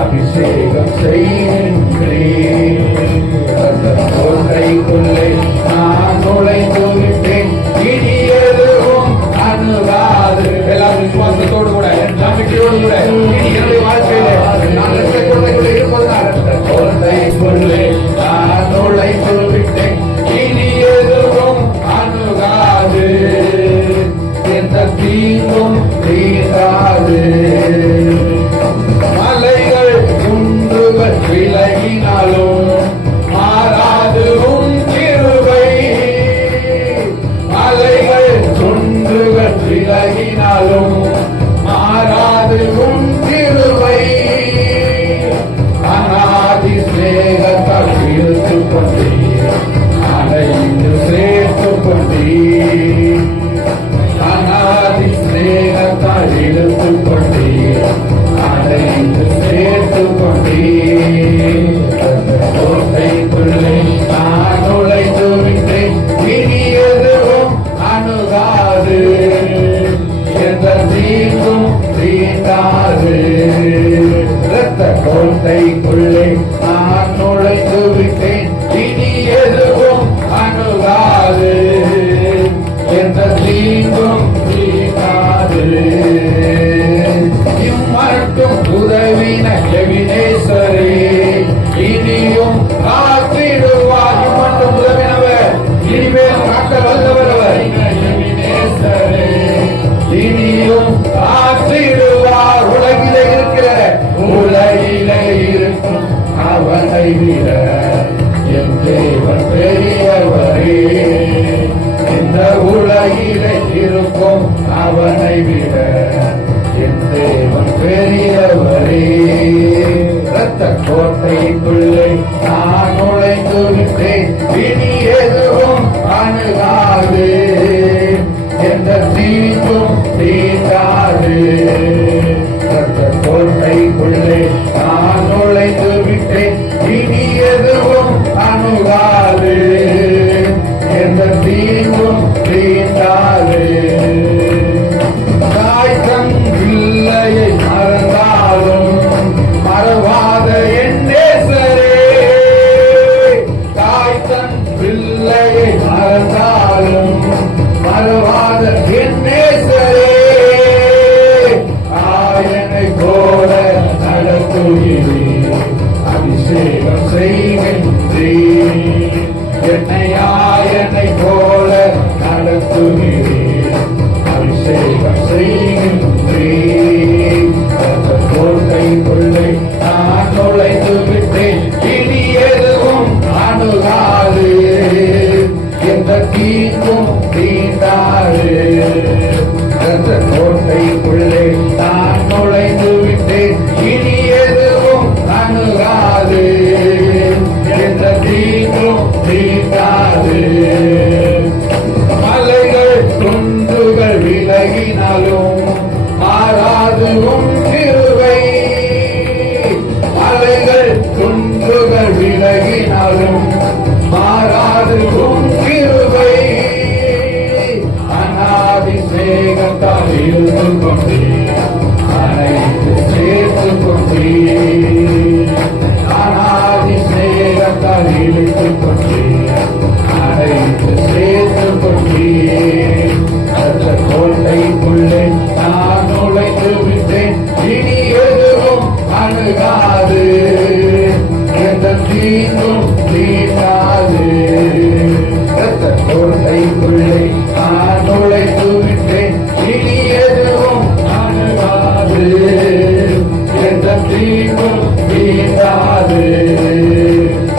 அபிஷேகம் செய் விலகினாலும் மாறாது உன் கிருபை. மலைகள் குன்றுகள் விலகினாலும் மாறாது உன் கிருபை. அநாதி சிநேகத்தால் இழுத்துக் கொண்டீர், அனைத்து சேர்த்துக் கொண்டீர். அநாதி சிநேகத்தால் இழுத்துக் கொண்டீர், அனைத்து சேர்த்துக் கொண்டீர். கோட்டைக்குள்ளே நான் நுழைந்து விட்டேன், இனி எதுவும் அணுகாது, எந்த தீங்கும் தீண்டாது. இரத்த கோட்டைக்குள்ளே நான் நுழைந்து விட்டேன், இனி எதுவும் அணுகாது, எந்த தீங்கும் தீண்டாது. இம்மட்டும் உதவின எபினேசரே, இனியும் காத்திடுவார். இம்மட்டும் உதவினவர், இனிமேல் காக்க வல்லவர் அவர். எபினேசரே, இனியும் காத்திடுவார். உலகிலே இருக்கிற, உலகிலே இருக்கும் அவனை விட என் தேவன் பெரியவரே. இந்த உலகிலே இருக்கும் அவனை விட என் தேவன் பெரியவரே. இரத்த கோட்டைக்குள்ளே நான் நுழைந்து விட்டேன், இனி எதுவும் அணுகாது, எந்த தீங்கும் தீண்டாது. இரத்த கோட்டைக்குள்ளே நான் நுழைந்து விட்டேன், இனி எதுவும் அணுகாது, எந்த தீங்கும் தீண்டாது. தாய் தன் பிள்ளையை மறந்தாலும் மறவாத என் நேசரே. தாய் தன் பிள்ளையை மறந்தாலும் மறவாத என் நேசரே. ஆயனை போல நடத்துகிறீர், அபிஷேகம் செய்கின்றீர். என்னை ஆயனை போல நடத்துகிறீர், அபிஷேகம் செய்கின்றீர். கோட்டைக்குள்ளே நான் நுழைந்து விட்டேன், இனி எதுவும் அணுகாது, எந்த தீங்கும் தீண்டாது. கோட்டைக்குள்ளே நான் நுழைந்து விட்டேன், இனி எதுவும் அணுகாது, எந்த தீங்கும் தீண்டாது. மலைகள் குன்றுகள் விலகினாலும் மாறாது உன் கிருபை. மலைகள் குன்றுகள் விலகினாலும் மாறாது உன் கிருபை. அநாதி சிநேகத்தால் இழுத்துக் கொண்டீர், அனைத்து சேர்த்துக் கொண்டீர். அநாதி சிநேகத்தால் இழுத்துக் கொண்டீர், அனைத்து சேர்த்துக் கொண்டீர். அந்த கோட்டைக்குள்ளே நான் நுழைந்து விட்டேன், இனி எதுவும் அணுகாது, எந்த தீங்கும் தீண்டாது. அந்த கோட்டைக்குள்ளே நான் நுழைந்து விட்டேன், இனி எதுவும் அணுகாது, எந்த தீங்கும் தீண்டாது.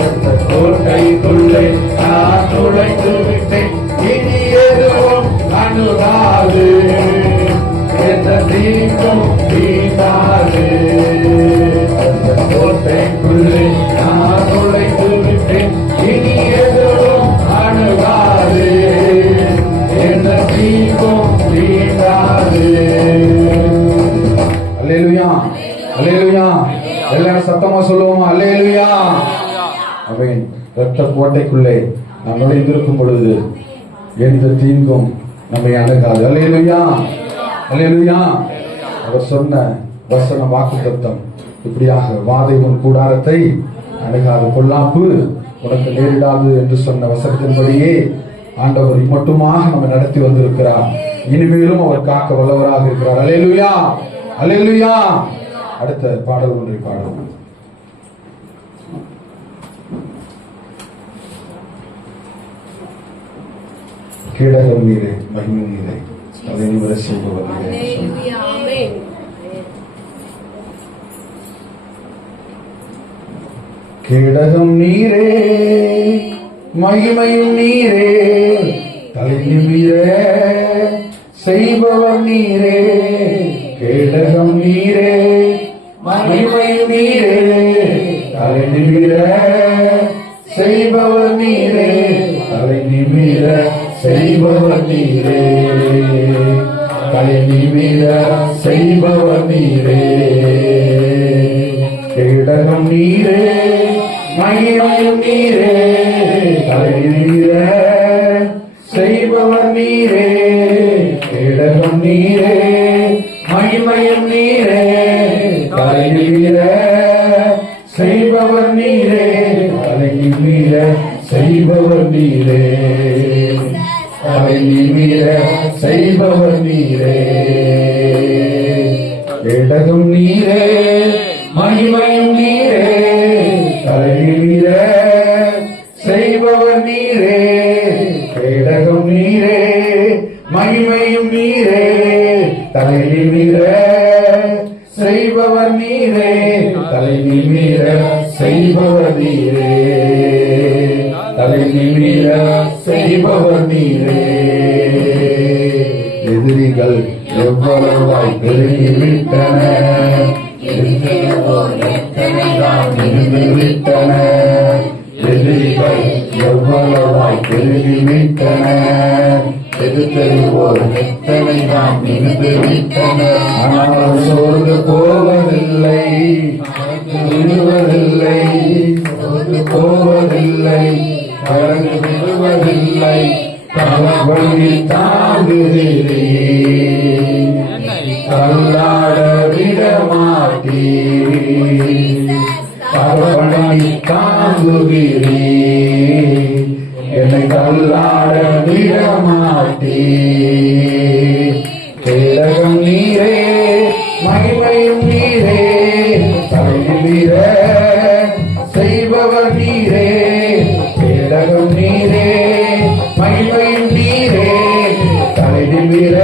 அந்த கோட்டைக்குள்ளே நான் நுழைந்து விட்டேன், இனி எதுவும் அணுகாது, எந்த தீங்கும் தீண்டாது. அந்த கோட்டைக்குள்ளே நான் நுழைந்து விட்டேன், இனி எதுவும் அணுகாது, எந்த தீங்கும் தீண்டாது. அல்லேலூயா, அல்லேலூயா. எல்லாரும் சத்தமா சொல்லுவோமா? அல்லேலூயா. ஆமென். இரத்த கோட்டைக்குள்ளே நாம் நுழைந்திருக்கும் பொழுது எந்த தீங்கும் நம்மை அணுகாது. அல்லேலூயா, அல்லேலூயா. அவர் சொன்ன வசன வாக்குத்தத்தம் இப்படியாக, வாதை உன் கூடாரத்தை அணுகாது, பொல்லாப்பு உனக்கு நேரிடாது என்று சொன்ன வசனத்தின்படியே ஆண்டவர் மட்டுமாக நம்ம நடத்தி வந்திருக்கிறார். இனிமேலும் அவர் காக்க வல்லவராக இருக்கிறார். அல்லேலூயா, அல்லேலூயா. அடுத்த பாடல் ஒன்றை பாடுவோம். கீடகம் நீரே, மகிமை நீரே, அதை நிவர செய்பவர் நீரே. கேடகம் நீரே, மகிமையும் நீரே, தலை நிமிர செய்பவர் நீரே. கேடகம் நீரே, மகிமையும் நீரே, தலை நிமிர செய்பவர் நீரே. தலை நிமிர செய்பவர் நீரே. தலை நிமிர செய்பவர் நீரே. கேடகம் நீரே, மகிமையும் நீரே, தலை நிமிர செய்பவர் நீரே. கேடகம் நீரே, மகிமையும் நீரே, தலை நிமிர செய்பவர் நீரே. தலை நிமிர செய்பவர் நீரே. தலை நிமிர செய்பவர் நீரே. கேடகம் நீரே, மகிமையும் நீரே, தலை நிமிர செய்பவர் நீரே. கேடகம் நீரே, மகிமையும் நீரே, தலை நிமிர செய்பவர் நீரே. தலை நிமிர செய்பவர் நீரே. தலை நிமிர செய்பவர் நீரே. எதிரிகள் எவ்வளவாய் பெருகிவிட்டன, விட்டன. எதிரிகள் எவ்வளவாய் பெருகிவிட்டன, எதிர்த்தெழுவோர் எத்தனை தான் நிமிர்ந்துவிட்டன. ஆனால் சோர்ந்து போவதில்லை, விடுவதில்லை, சோர்ந்து போவதில்லை, கலந்து விடுவதில்லை. வழி தாங்குகிறே, தள்ளாட விடமாட்டே. பரவனை தாங்குகிறே, என்னை தள்ளாட விடமாட்டே. கேடகம் நீரே, மகிமையும் நீரே, தலை நிமிர செய்பவர் நீரே. கேடகம் நீரே, மகிமையும் நீரே, தலை நிமிர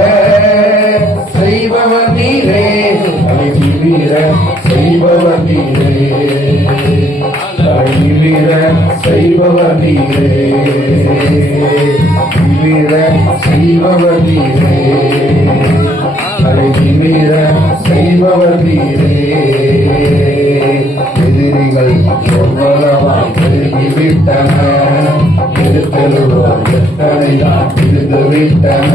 செய்பவர் நீரே. தலை நிமிர செய்பவர் நீரே. தலை நிமிர செய்பவர் நீரே. நிமிர செய்பவர் நீரே. தலை நிமிர செய்பவர் நீரே. எதிரிகள் எவ்வளவாய் பெருகிவிட்டன, எதிர்த்தெழுவோர் எத்தனை தான் இருந்துவிட்டன.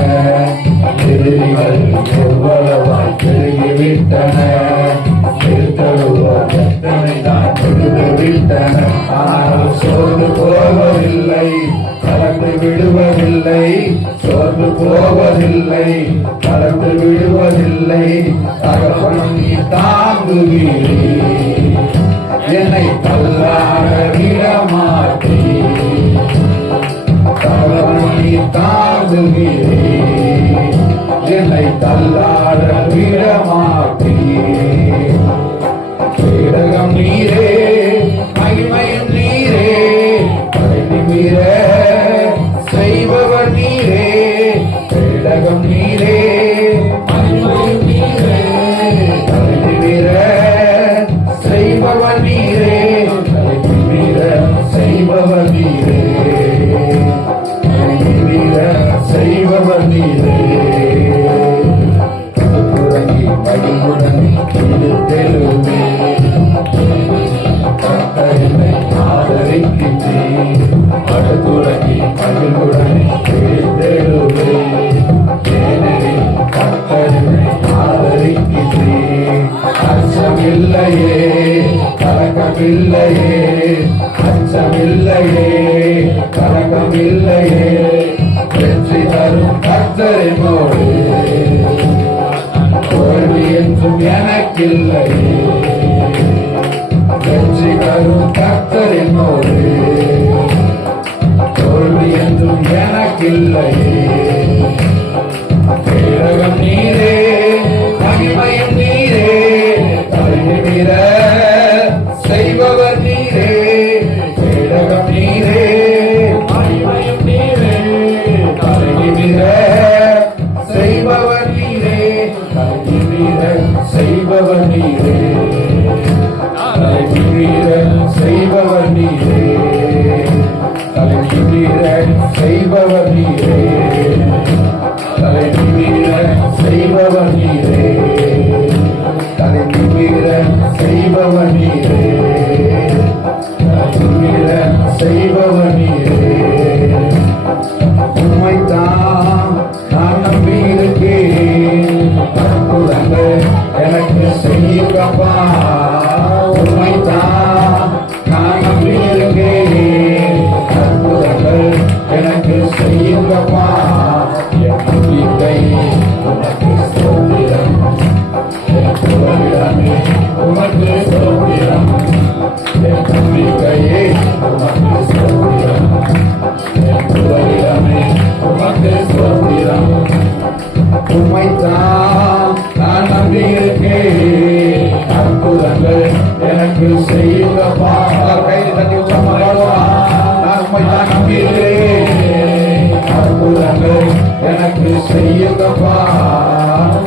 எதிரிகள் எவ்வளவாய் பெருகிவிட்டன, எதிர்த்தெழுவோர் எத்தனை தான் இருந்துவிட்டன. ஆனால் சோர்ந்து போவதில்லை, கலந்து விடுவதில்லை, சோர்ந்து போவதில்லை, கலந்து விடுவதில்லை. தகப்பனும் நீ தாங்குகிறீர், என்னை தள்ளாட விடமாட்டே. தகப்பனும் நீ தாங்குகிறீர், என்னை தள்ளாட விடமாட்டே. கேடகம் நீரே, மகிமையும் நீரே, தலை நிமிர செய்பவர் நீரே. கேடகம் நீரே, மகிமையும் நீரே, தலை நிமிர செய்பவர் நீரே. தலை நிமிர செய்பவர் நீரே. தலை நிமிர செய்பவர் நீரே. புறங்கி மகிழ்வுடன் தெழுவே, கர்த்தரை ஆதரிக்கின்றேன். அடுத்துறங்கி மகிழ்வுடன் தெழுவே, ஏனெனில் கர்த்தரை ஆதரிக்கின்றேன். அச்சமில்லையே, கலக்கமில்லையே, அச்சமில்லையே, கலக்கமில்லையே. வெற்றி தரும் கர்த்தர் என்னோடு, தோல்வி என்றும் எனக்கில்லையே. வெற்றி தரும் கர்த்தர் என்னோடு, தோல்வி என்றும் எனக்கில்லையே. கேடகம் நீரே, மகிமையும் நீரே, தலை நிமிர செய்பவர் நீரே. கேடகம் நீரே, மகிமையும் நீரே, தலை நிமிர செய்பவர் நீரே. தலை நிமிர செய்பவர் நீரே. தலை நிமிர செய்பவர் நிமிர செய்பவர் நீரே, தலை நிமிர செய்பவர் நீரே, தலை நிமிர செய்பவர் நீரே, தலை நிமிர செய்பவர் நீரே. உம்மைத்தான் நான் நம்பி இருக்கேன், அற்புதங்கள் எனக்கு செய்யுங்கப்பா. உம்மைத்தான் நான் நம்பி இருக்கேன், அற்புதங்கள் எனக்கு செய்யுங்கப்பா. என் நம்பிக்கை உமக்கு ஸ்தோத்திரம், என் புகழிடமே உமக்கு ஸ்தோத்திரம், என் நம்பிக்கையே உமக்கு ஸ்தோத்திரம், என் புகழிடமே உமக்கு ஸ்தோத்திரம். உம்மைத்தான் நான் நம்பி இருக்கேன், அற்புதங்கள் எனக்கு செய்யுங்கப்பா. கைது தட்டி உச்சமா பாடுவான். நான் உம்மைத்தான் நம்பி இருக்கிறேன், அற்புதங்கள் எனக்கு செய்யுங்கப்பா.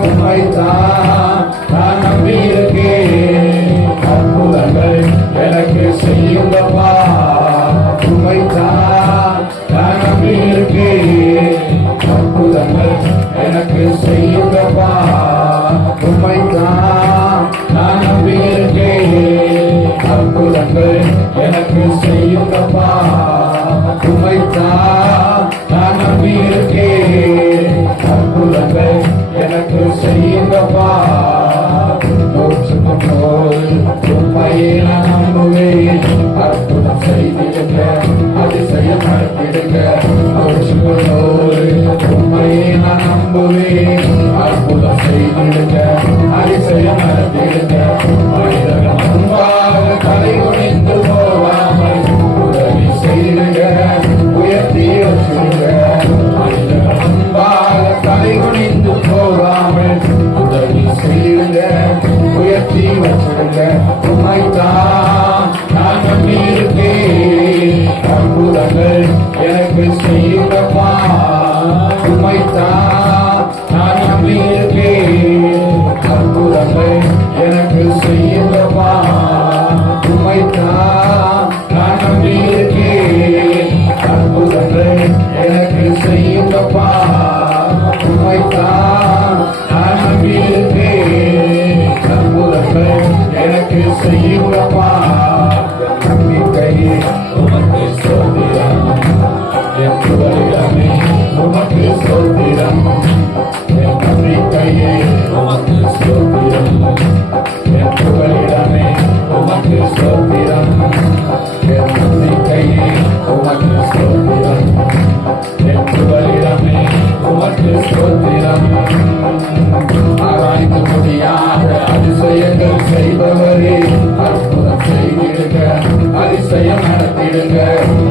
உம்மைத்தான் நான் நம்பி இருக்கேன், அற்புதங்கள் எனக்கு செய்யுங்கப்பா. உம்மைத்தான் நான் நம்பி இருக்கேன், அற்புதங்கள் எனக்கு செய்யுங்கப்பா. உம்மைத்தான் நான் நம்பி இருக்கேன், அற்புதங்கள் எனக்கு செய்யுங்கப்பா. உம்மைத்தான் நான் நம்பி இருக்கேன், அற்புதங்கள் எனக்கு செய்யுங்கப்பா. உம்மையே நான் நம்புவேன், அற்புதம் செய்திடுங்க, அதிசயம் நடத்திடுங்க. உம்மையே நான் நம்புவேன், அற்புதம் செய்திடுங்க, அதிசயம் நடத்திடுங்க. மனிதர்கள் முன்பாக தலை குனிந்து போகாமல் உதவி செய்திடுங்க, உயர்த்தி வச்சிடுங்க. மனிதர்கள் முன்பாக தலை குனிந்து போகாமல் உதவி செய்திடுங்க, உயர்த்தி வச்சிடுங்க. உம்மைத்தான் நான் நம்பி இருக்கேன், அற்புதங்கள் எனக்கு செய்யுங்கப்பா. உம்மைத்தான் நான் நம்பி இருக்கேன், அற்புதங்கள் எனக்கு செய்யுங்கப்பா. உம்மைத்தான் நான் நம்பி இருக்கேன், அற்புதங்கள் எனக்கு செய்யுங்கப்பா. உம்மைத்தான் நான் நம்பி இருக்கேன், அற்புதங்கள் எனக்கு செய்யுங்கப்பா. நம்பிக்கையே உமக்கு ஸ்தோத்திரம், என் புகழிடமே உமக்கு ஸ்தோத்திரம், என் நம்பிக்கையே உமக்கு ஸ்தோத்திரம், என் புகழிடமே உமக்கு ஸ்தோத்திரம், என் நம்பிக்கையே உமக்கு ஸ்தோத்திரம், என் புகழிடமே உமக்கு ஸ்தோத்திரம். ஆராய்ந்து முடியாத அதிசயங்கள் செய்பவரே, அற்புதம் செய்திடுங்க, அதிசயம் நடத்திடுங்க.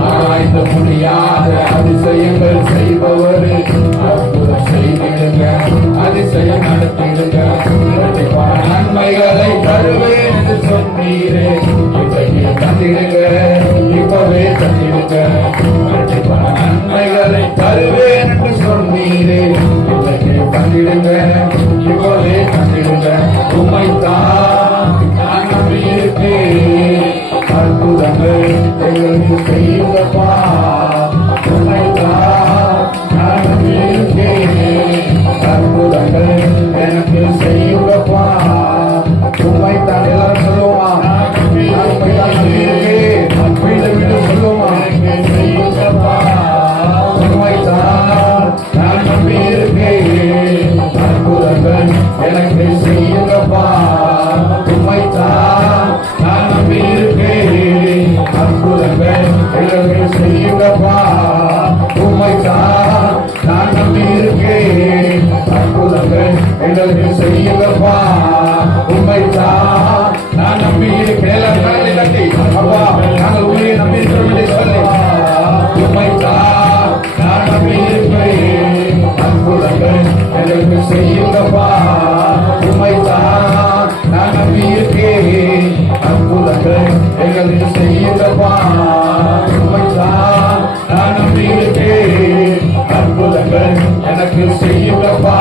ஆராய்ந்து முடியாத அதிசயங்கள் செய்பவரே, அற்புதம் செய்திடுங்க, அதிசயம் நடத்திடுங்க. நன்மைகளை தருவேன் என்று சொன்னீரே, இவையே தந்திடுங்க, இப்பவே தந்திடுங்க. நன்மைகளை தருவேன் என்று சொன்னீரே, இவையே தந்திடுங்க, இப்பவே தந்திடுங்க. உம்மைத்தான் நான் நம்பி இருக்கேன், அற்புதங்கள் எங்களுக்கு செய்யுங்கப்பா. உம்மைத்தான் நான் நம்பி இருக்கேன், அற்புதங்கள் எனக்கு செய்யுங்கப்பா. உம்மைத்தான் எல்லாரும் சொல்லுவோமா? நான் உம்மைத்தான் நம்பி இருக்கேன், வீடு வீடு சொல்லுவோமா? செய்யுங்கப்பா. உம்மைத்தான் நான் நம்பி இருக்கேன், அற்புதங்கள் எனக்கு செய்யுங்கப்பா. உம்மைத்தான் நான் நம்பி இருக்கேன், அற்புதங்கள் எங்களுக்கு செய்யுங்கப்பா. உம்மைத்தான் நான் நம்பி இருக்கேன், அற்புதங்கள் எங்களுக்கு செய்யுங்கப்பா. உம்மைத்தான் நான் நம்பி இருக்கேன். அப்பா நாங்கள் உண்மையை நம்பி இருக்கிறோம் என்று சொல்லி, உம்மைத்தான் நான் நம்பி இருக்கிறேன், அற்புதங்கள் எங்களுக்கு செய்யுங்கப்பா. உம்மைத்தான் நான் நம்பி இருக்கேன், அற்புதங்கள் எங்களுக்கு செய்யுங்கப்பா. உம்மைத்தான் நான் நம்பி இருக்கேன், அற்புதங்கள் எனக்கு செய்யுங்கப்பா.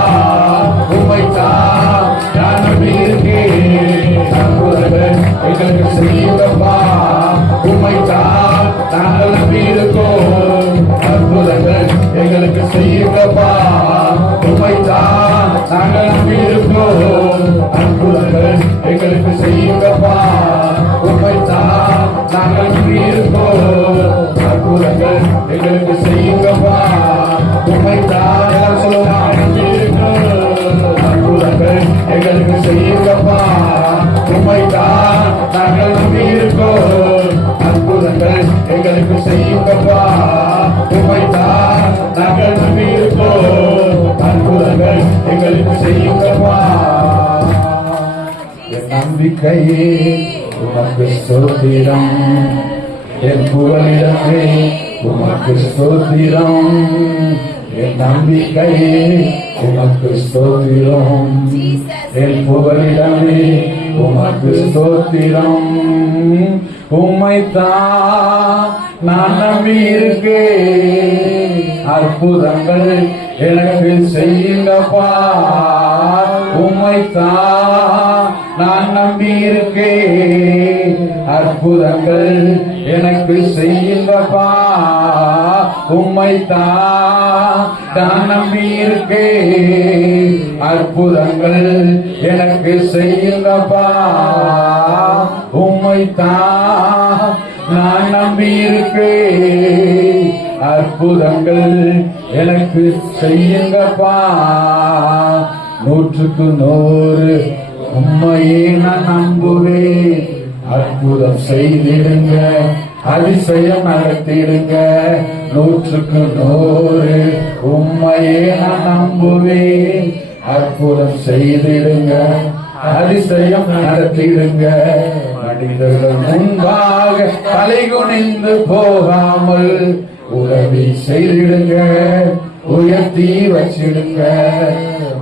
உம்மைத்தான் நான் நம்பி இருக்கேன், அற்புதங்கள் எங்களுக்கு செய்யுங்கப்பா. உம்மைத்தான் நாங்கள் நம்பி இருக்கோம், செய்யுங்கப்பா. உம்மைத்தான் நாங்கள் நம்பியிருக்கிறோம். அற்புதங்கள் எங்களுக்கு செய்யுங்கப்பா. உம்மைத்தான் நாங்கள் நம்பியிருக்கிறோம். அற்புதங்கள் எங்களுக்கு செய்யுங்கப்பா. உம்மைத்தான் யார் சொல்லுவா நம்பியிருக்கிறோம். அற்புதங்கள் எங்களுக்கு செய்யுங்கப்பா. உம்மைத்தான் நாங்கள் நம்பியிருக்கிறோம். அற்புதங்கள் எங்களுக்கு செய்யுங்கப்பா. உம்மைத்தான் நாங்கள் நம்பியிருக்கிறோம். அற்புதங்கள் எங்களுக்கு செய்யுங்கப்பா. என் நம்பிக்கையே உமக்கு ஸ்தோத்திரம். என் புகலிடமே உமக்கு ஸ்தோத்திரம். என் நம்பிக்கையே உமக்கு ஸ்தோத்திரம். என் புகலிடமே உமக்கு ஸ்தோத்திரம். உம்மைத்தான் நான் நம்பியிருக்கேன். அற்புதங்கள் எனக்கு செய்யுங்கப்பா. உம்மைத்தான் நான் நம்பியிருக்கேன். அற்புதங்கள் எனக்கு செய்யுங்கப்பா. உம்மைத்தான் நான் நம்பியிருக்கேன். அற்புதங்கள் எனக்கு செய்யுங்கப்பா. உம்மைத்தான் நான் நம்பியிருக்கேன். அற்புதங்கள் எனக்கு செய்யுங்கப்பா. 100க்கு 100 உம்மையே நான் நம்புவேன். அற்புதம் செய்திடுங்க, அதிசயம் நடத்திடுங்க. 100க்கு 100 உம்மையே நான் நம்புவேன். அற்புதம் செய்திடுங்க, அதிசயம் நடத்திடுங்க. மனிதர்கள் முன்பாக தலைகுனிந்து போகாமல் உதவி செய்திடுங்க, உயர்த்தி வச்சிடுங்க.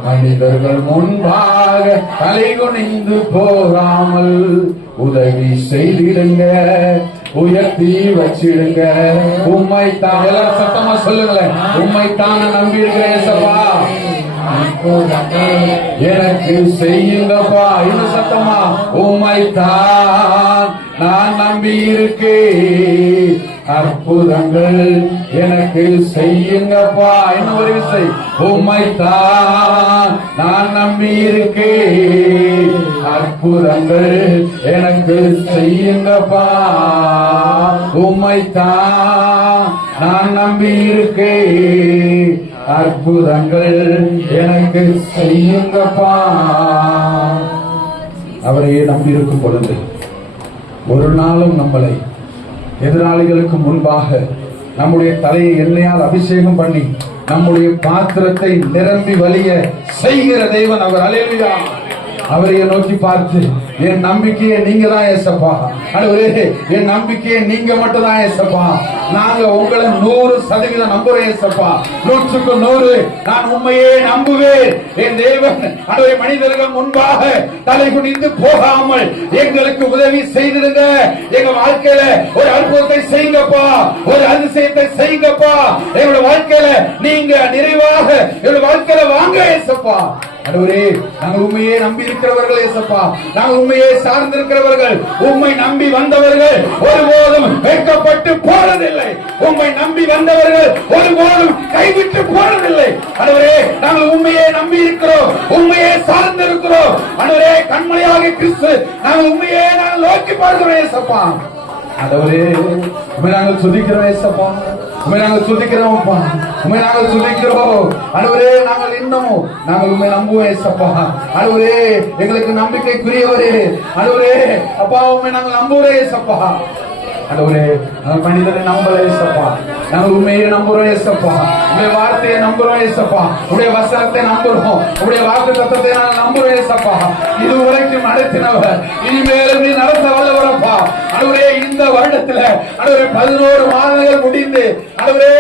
மனிதர்கள் முன்பாக தலைகுனிந்து போகாமல் உதவி செய்திடுங்க, உயர்த்தி வச்சிடுங்க. உம்மைத்தான் எல்லாரும் சத்தமா சொல்லுங்களேன். உம்மைத்தான் நம்பி இருக்கிறேன் சபா. எனக்கு செய்யுங்கப்பா. இன்னும் சத்தமா உம்மைத்தான் நான் நம்பி இருக்கேன். அற்புதங்கள் எனக்கு செய்யுங்கப்பா. இன்னும் ஒரு விசை உம்மைத்தான் நான் நம்பி இருக்கேன். அற்புதங்கள் எனக்கு செய்யுங்கப்பா. உம்மைத்தான் நான் நம்பி இருக்கேன். அற்புதங்கள் எனக்கு செய்யுங்கப்பா. அவரையே நம்பியிருக்கும் பொழுது ஒரு நாளும் நம்மளை எதிராளிகளுக்கு முன்பாக நம்முடைய தலையை எண்ணெயால் அபிஷேகம் பண்ணி நம்முடைய பாத்திரத்தை நிரம்பி வழிய செய்கிற தெய்வன் அவர். அல்லேலூயா. அவரையே நோக்கி பார்த்து என் நம்பிக்கையை நீங்க தான் ஏசப்பா. ஆண்டவரே என் நம்பிக்கையை நீங்க மட்டும் தான் ஏசப்பா. நாங்க உங்களை 100% நம்புறோம் ஏசப்பா. 100க்கு 100 நான் உண்மையே நம்புவேன். என் தேவன் ஆண்டவரே மனிதர்கள் முன்பாக தலை குனிந்து போகாமல் எங்களுக்கு உதவி செய்திருங்க. எங்க வாழ்க்கையில ஒரு அற்புதத்தை செய்யுங்கப்பா, ஒரு அதிசயத்தை செய்யுங்கப்பா. எங்களுடைய வாழ்க்கையில நீங்க நிறைவாக எங்களுடைய வாழ்க்கையில வாங்க ஏசப்பா. ஆண்டவரே நாங்கள் உண்மையே நம்பி இருக்கிறவர்கள் ஏசப்பா. நாங்கள் உண்மையே சார்ந்திருக்கிறவர்கள். உம்மை நம்பி வந்தவர்கள் ஒருபோதும் வெட்கப்பட்டு போனதில்லை. உம்மை நம்பி வந்தவர்கள் ஒருபோதும் கைவிட்டு போனதில்லை. ஆண்டவரே நாங்கள் உண்மையே நம்பி இருக்கிறோம், உண்மையே சார்ந்திருக்கிறோம். ஆண்டவரே கண்மலையாக கிறிஸ்து நாங்கள் உண்மையே நாங்கள் நோக்கி பார்க்கிறோம் ஏசப்பா. ஆண்டவரே உம்மை நாங்கள் துதிக்கிறோம் ஏசப்பா. உம்மை நாங்கள் துதிக்கிறோம்ப்பா. உம்மை நாங்கள் துதிக்கிறோம். ஆண்டவரே நாங்கள் இன்னும் நாங்கள் உம்மை நம்புவோம் ஏசப்பா. ஆண்டவரே எங்களுக்கு நம்பிக்கைக்குரியவரே. ஆண்டவரே அப்பா உம்மை நாங்கள் நம்புவோம் ஏசப்பா. ஆண்டவரே நாங்கள் மனிதரை நம்பல ஏசப்பா. நாங்கள் உண்மையை நம்புறோம் ஏசப்பா. உடைய வார்த்தையை நம்புறோம் ஏசப்பா. உடைய வசனத்தை நம்புறோம். உடைய வாக்கு தத்தத்தை நாங்கள் நம்புறோம் ஏசப்பா. இதுவரைக்கும் நடத்தினவர் இனிமேலும் நீ நடத்த வல்லவரப்பா. ஆண்டவரே இந்த வருடத்துல ஆண்டவரே 11 மாதங்கள் முடிந்து ஆண்டவரே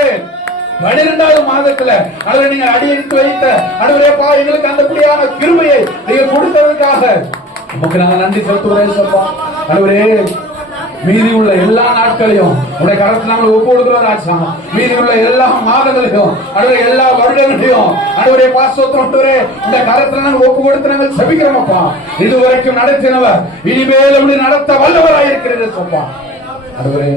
12வது மாதத்துல ஆண்டவரே நீங்க அடியெடுத்து வைத்த ஆண்டவரே பா எங்களுக்கு அந்த புதியான கிருபையை நீங்க கொடுத்ததற்காக உமக்கு நாங்கள் நன்றி செலுத்துகிறோம் ஏசப்பா. ஆண்டவரே மீதி உள்ள எல்லா நாட்களையும் உடைய கரத்தில் நாங்கள் ஒப்பு கொடுக்கிறோம் ராஜா. மீதி உள்ள எல்லா மாதங்களையும் ஆண்டவரே எல்லா வருடங்களையும் ஆண்டவரே பாசோத்திரம் ஆண்டவரே இந்த கரத்தில் நாங்கள் ஒப்பு கொடுத்து நாங்கள் செபிக்கிறோமப்பா. இதுவரைக்கும் நடத்தினவர் இனிமேலும் நடத்த வல்லவராக இருக்கிறது ஏசப்பா. ஆண்டவரே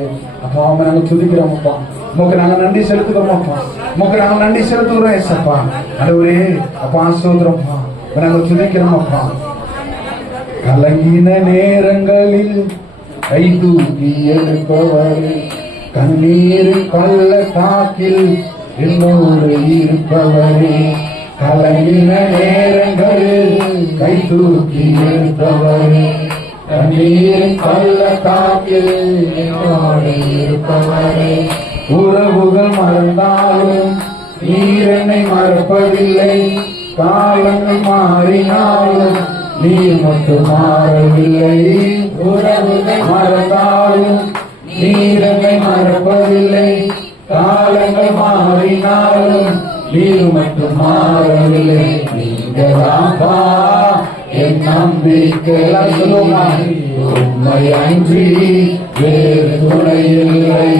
அப்பா நாங்கள் துதிக்கிறோமப்பா. உமக்கு நாங்க நன்றி செலுத்துகிறோம் அப்பா. உமக்கு நாங்க நன்றி செலுத்துகிறோம் ஏசப்பா. ஆண்டவரே அப்பா ஆசீர்வதிக்கிறோம்ப்பா. நாங்க துதிக்கிறோம் அப்பா. கலங்கின நேரங்களில் கை தூக்கி எடுப்பவர், கண்ணீரின் பள்ளத்தாக்கில் என்னோடு இருப்பவரே. கலங்கின நேரங்களில் கை தூக்கி எடுப்பவரே, கண்ணீரின் பள்ளத்தாக்கில் என்னோடு இருப்பவரே. உறவுகள் மறந்தாலும் நீர் என்னை மறப்பதில்லை, காலங்கள் மாறினாலும் நீர் மட்டும் மாறவில்லை. உறவுகள் மறந்தாலும் நீர் என்னை மறப்பதில்லை, காலங்கள் மாறினாலும் நீர் மட்டும் மாறவில்லை. நீங்களாம்பா என் நம்பிக்கை, உண்மை அன்றி வேறு துணை இல்லை.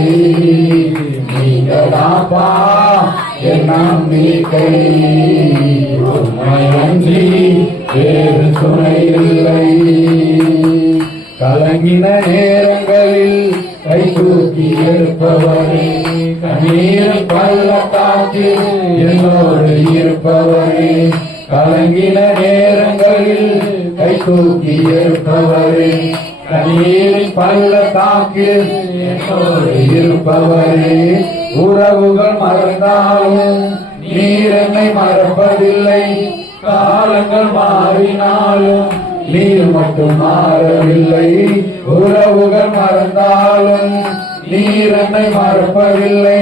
நீங்களாம்பா என் நம்பிக்கை, உண்மை அன்றி வேறு துணை இல்லை. கலங்கின நேரங்களில் கை தூக்கி எடுப்பவரே, கண்ணீர் பள்ளத்தாக்கில் என்னோடு இருப்பவரே. கலங்கின நேரங்களில் கை தூக்கி எடுப்பவரே, கண்ணீர் பள்ளத்தாக்கில் என்னோடு இருப்பவரே. உறவுகள் மறந்தாலும் நீர் என்னை மறப்பதில்லை, காலங்கள் மாறினாலும் நீர் மட்டும் மாறவில்லை. உறவுகள் மறந்தாலும் நீர் என்னை மறப்பதில்லை,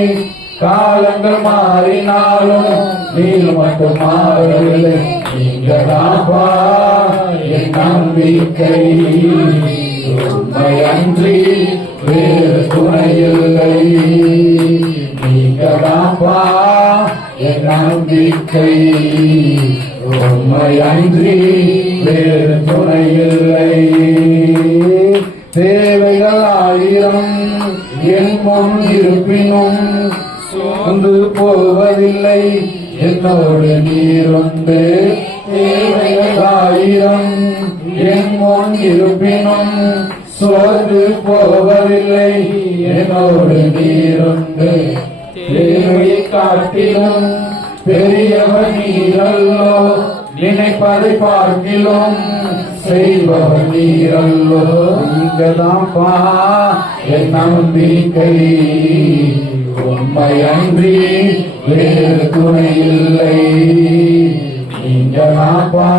காலங்கள் மாறினாலும் நீர் மட்டும் மாறவில்லை. நீங்களாம்பா என் நம்பிக்கை, உண்மை அன்றி வேறு துணை இல்லை. நீங்களாம்பா என் நம்பிக்கை, உண்மை அன்றி வேறு துணை இல்லை. தேவைகள் ஆயிரம் என் முன் இருப்பினும் சோர்ந்து போவதில்லை, என்னோடு நீர் உண்டு. தேவைகள் ஆயிரம் என் முன் இருப்பினும் சோர்ந்து போவதில்லை, என்னோடு நீர் உண்டு. தேவையை காட்டிலும் பெரியவர் நீரல்லோ, நினைப்பதை பார்க்கிலும் செய்பவர் நீரல்லோ. நீங்கதான்ப்பா என் நம்பிக்கை, உண்மை அன்றி வேறு துணை இல்லை. நீங்கதான்ப்பா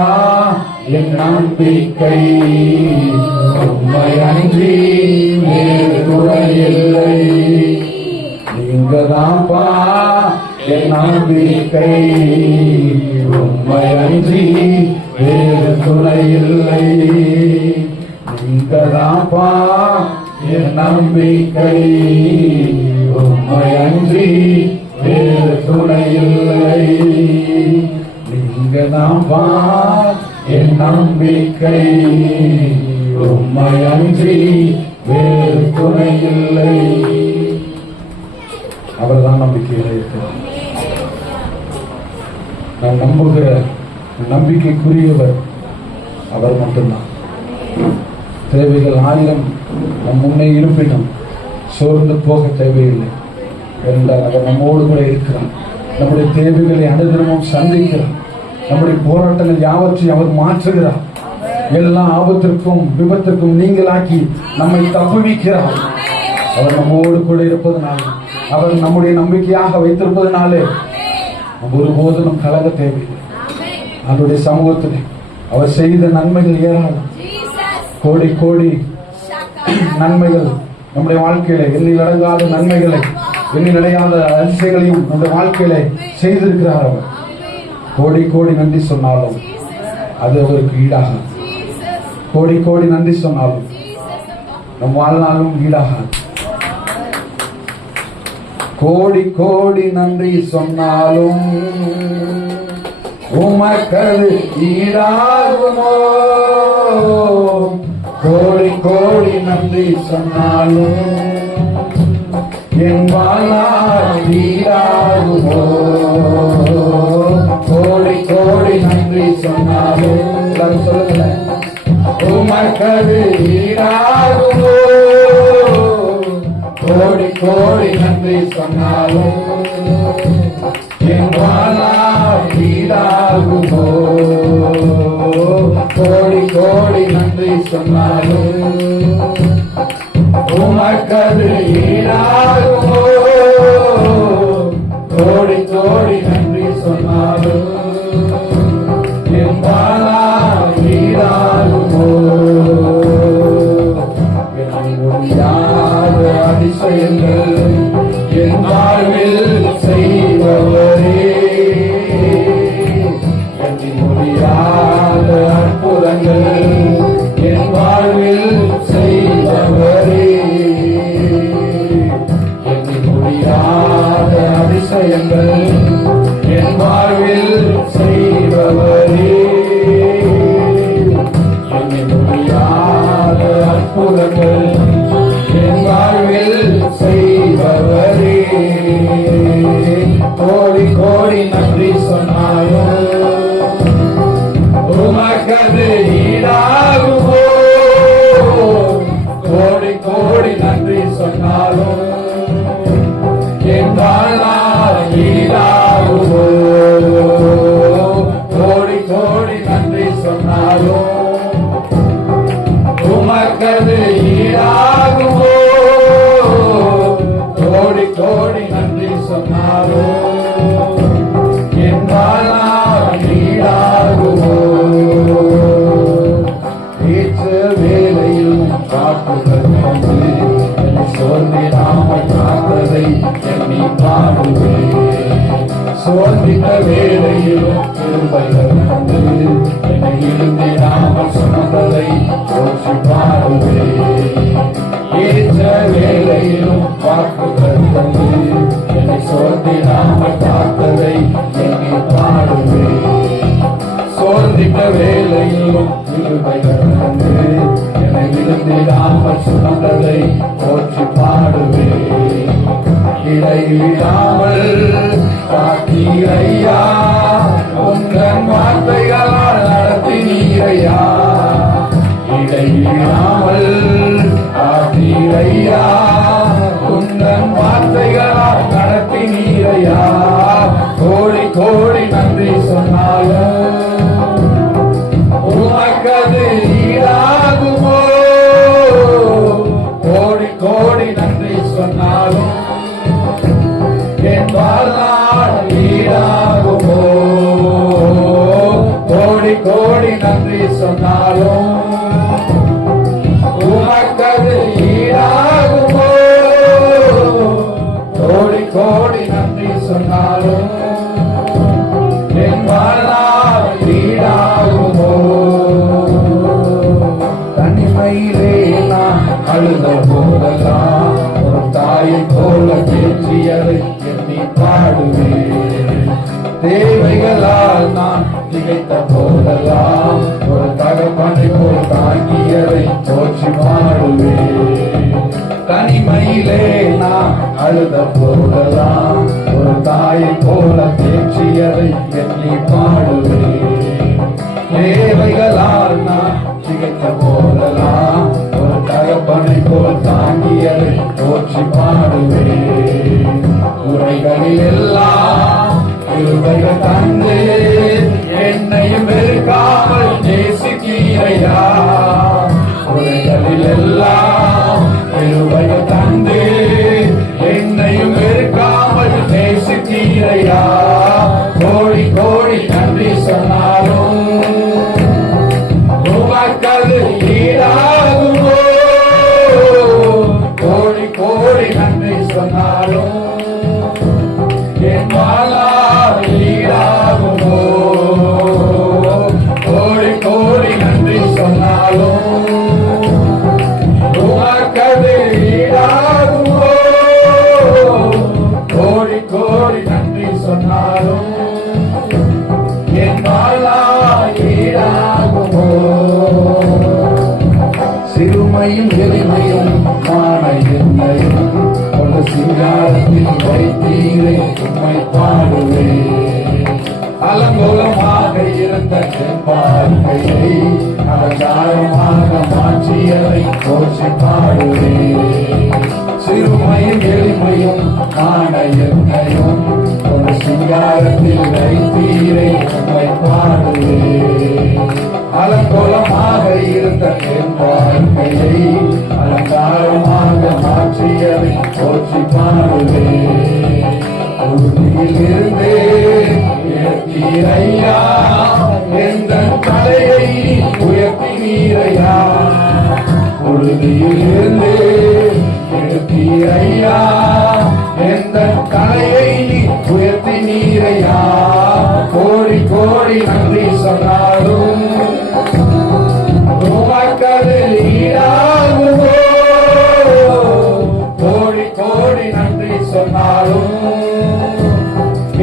என் நம்பிக்கை, உண்மை அன்றி வேறு துணை இல்லை. நீங்கதான்ப்பா என் நம்பிக்கை, உண்மை அன்றி வேறு துணை இல்லை. நீங்கதான்ப்பா என் நம்பிக்கை, உண்மை அன்றி வேறு துணை இல்லை. நீங்கதான்ப்பா என் நம்பிக்கை, உண்மை அன்றி வேறு துணை இல்லை. அவர்தான் நம்பிக்கையில இருக்கிறார். நான் நம்புகிற நம்பிக்கைக்குரியவர் அவர் மட்டும்தான். தேவைகள் ஆயிரம் நம் முன்னே இருப்பினும் சோர்ந்து போக தேவையில்லை என்றால் அவர் நம்மோடு கூட இருக்கிறார். நம்முடைய தேவைகளை அனுதினமும் சந்திக்கிறார். நம்முடைய போராட்டங்கள் யாவற்றையும் அவர் மாற்றுகிறார். எல்லா ஆபத்திற்கும் விபத்திற்கும் நீங்களாக்கி நம்மை தப்புவிக்கிறார். அவர் நம்மோடு கூட இருப்பதனாலே, அவர் நம்முடைய நம்பிக்கையாக வைத்திருப்பதனாலே ஒருபோதும் நம் கலக தேவையில்லை. அவருடைய சமூகத்தில் அவர் செய்த நன்மைகள் ஏராளம். கோடி கோடி நன்மைகள் நம்முடைய வாழ்க்கையில, எண்ணில் அடங்காத நன்மைகளை, எண்ணில் அடையாத அதிசயங்களையும் நம்முடைய வாழ்க்கையில செய்திருக்கிறார். அவர் கோடி கோடி நன்றி சொன்னாலும் அது அவருக்கு ஈடாகாது. கோடி கோடி நன்றி சொன்னாலும் நம் வாழ்நாளும் ஈடாகாது. கோடி கோடி நன்றி சொன்னாலும் உமக்கது ஈடாகுமோ? கோடி கோடி நன்றி சொன்னாலும் என் வாழ்நாள் ஈடாகுமோ? கோடி கோடி நன்றி சொன்னாலும் சொல்லுங்களேன், உமக்கது ஈடாகுமோ? கோடி கோடி நன்றி சொன்னாலும் என் வாழ்நாள் ஈடாகுமோ? கோடி கோடி நன்றி சொன்னாலும் உமக்கது ஈடாகுமோ? கோடி கோடி நன்றி சொன்னாலும் என் வாழ்நாள் ஈடாகுமோ? முடியாத அதிசயங்கள் என் வாழ்வில் செய்பவரே, எண்ணி முடியாத அற்புதங்கள் என் வாழ்வில் செய்பவரே, எண்ணி முடியாத அதிசயங்கள் என் வாழ்வில் செய்பவரே, எண்ணி முடியாத அற்புதங்கள் என் வாழ்வில் செய்பவரே. கோடி கோடி நன்றி சொன்னாலும் உமக்கது ஈடாகுமோ? கோடி கோடி நன்றி சொன்னாலும் என் வாழ்நாள் ஈடாகுமோ? கோடி கோடி நன்றி சொன்னாலும் உமக்கது ஈடாகுமோ? கோடி கோடி நன்றி சொன்னாலும் என் வாழ்நாள் ஈடாகுமோ? ஏற்ற வேளையில் காப்புகள் வந்து சோர்ந்திடாமல் காத்ததை எண்ணி பாடுவேன். சோர்ந்திட்ட வேளையிலும் கிருபைகள் வந்து என்னை இருந்திடாமல் சொன்னதை போற்றி பாடுவேன். ஏற்ற வேளையிலும் வாக்குகள் தந்து என்னை சோர்ந்திடாமல் காத்ததை எண்ணி பாடுவேன். சோர்ந்திட்ட வேளையிலும் கிருபைகள் தந்து என்னை இருந்திடாமல் சொன்னதை போற்றி பாடுவேன். இடைவிடாமல் காத்தீரையா, உங்கள் வார்த்தைகளால் நடத்தினீரையா. இடைவிடாமல் காத்தீரையா, உங்கள் வார்த்தைகளால் நடத்தினீரையா. கோடி கோடி நன்றி சொன்னாலும் உமக்கது ஈடாகுமோ? கோடி கோடி நன்றி சொன்னாலும் என் வாழ்நாள் ஈடாகுமோ? கோடி கோடி நன்றி சொன்னாலும் உமக்கது ஈடாகுமோ? கோடி கோடி நன்றி சொன்னாலும் என் வாழ்நாள் ஈடாகுமோ? தனிமையிலே நான் அழுத போதெல்லாம் ஒரு தாயை போல பேச்சியதை எண்ணி பாடுவேன். தேவைகளால் நான் திகைத்த போதெல்லாம் ஒரு தகப்பனை போல் தாங்கியதை போற்றி பாடுவேன். தனிமையிலே நான் அழுத போதெல்லாம் ஒரு தாயை போல பேச்சியதை எண்ணி பாடுவேன். தேவைகளால் நான் திகைத்த போதெல்லாம் ஒரு தகப்பனை போல் தாங்கியதை போற்றி பாடுவேன். உரைகளில் எல்லாம் கிருபைகள் தந்து என்னையும் வெறுக்காமல் நேசித்தீரையா. உரைகளில் எல்லாம் கிருபைகள் தந்து என்னையும் வெறுக்காமல் நேசித்தீரையா. கோடி கோடி நன்றி சொன்னாலும் உமக்கது ஈடாகுமோ? கோடி கோடி நன்றி சொன்னாலும் என் வாழ்நாள் ஈடாகுமோ? கோடி கோடி நன்றி சொன்னாலும் உமக்கது ஈடாகுமோ? கோடி கோடி நன்றி சொன்னாலும் என் வாழ்நாள் ஈடாகுமோ? சிறுமையும் எளிமையும் மான என்னையும் ஒரு சிங்காரத்தில் வைத்தீரை உம்மை பாடுவேன். அலங்கோலமாக இருந்த வாழ்க்கையை அலங்காரமாக மாற்றியதை போற்றி பாடுவேன். சிறுமையும் எளிமையும் நாணயத்தையும் ஒரு சிங்காரத்தில் வைத்தீரை உம்மை பாடுவேன். அலங்கோலமாக இருந்த என் வாழ்க்கையை அலங்காரமாக மாற்றியதை போற்றி பாடுவேன். உறுதியில் இருந்தே உயர்த்தீரையா, எந்த தலையை உயர்த்தினீரையா. உறுதியில் இருந்தே உயர்த்தீரையா, எந்த தலையை உயர்த்தினீரையா. கோடி கோடி நன்றி சொன்னாலும் உமக்கது ஈடாகுமோ. கோடி கோடி நன்றி சொன்னாலும்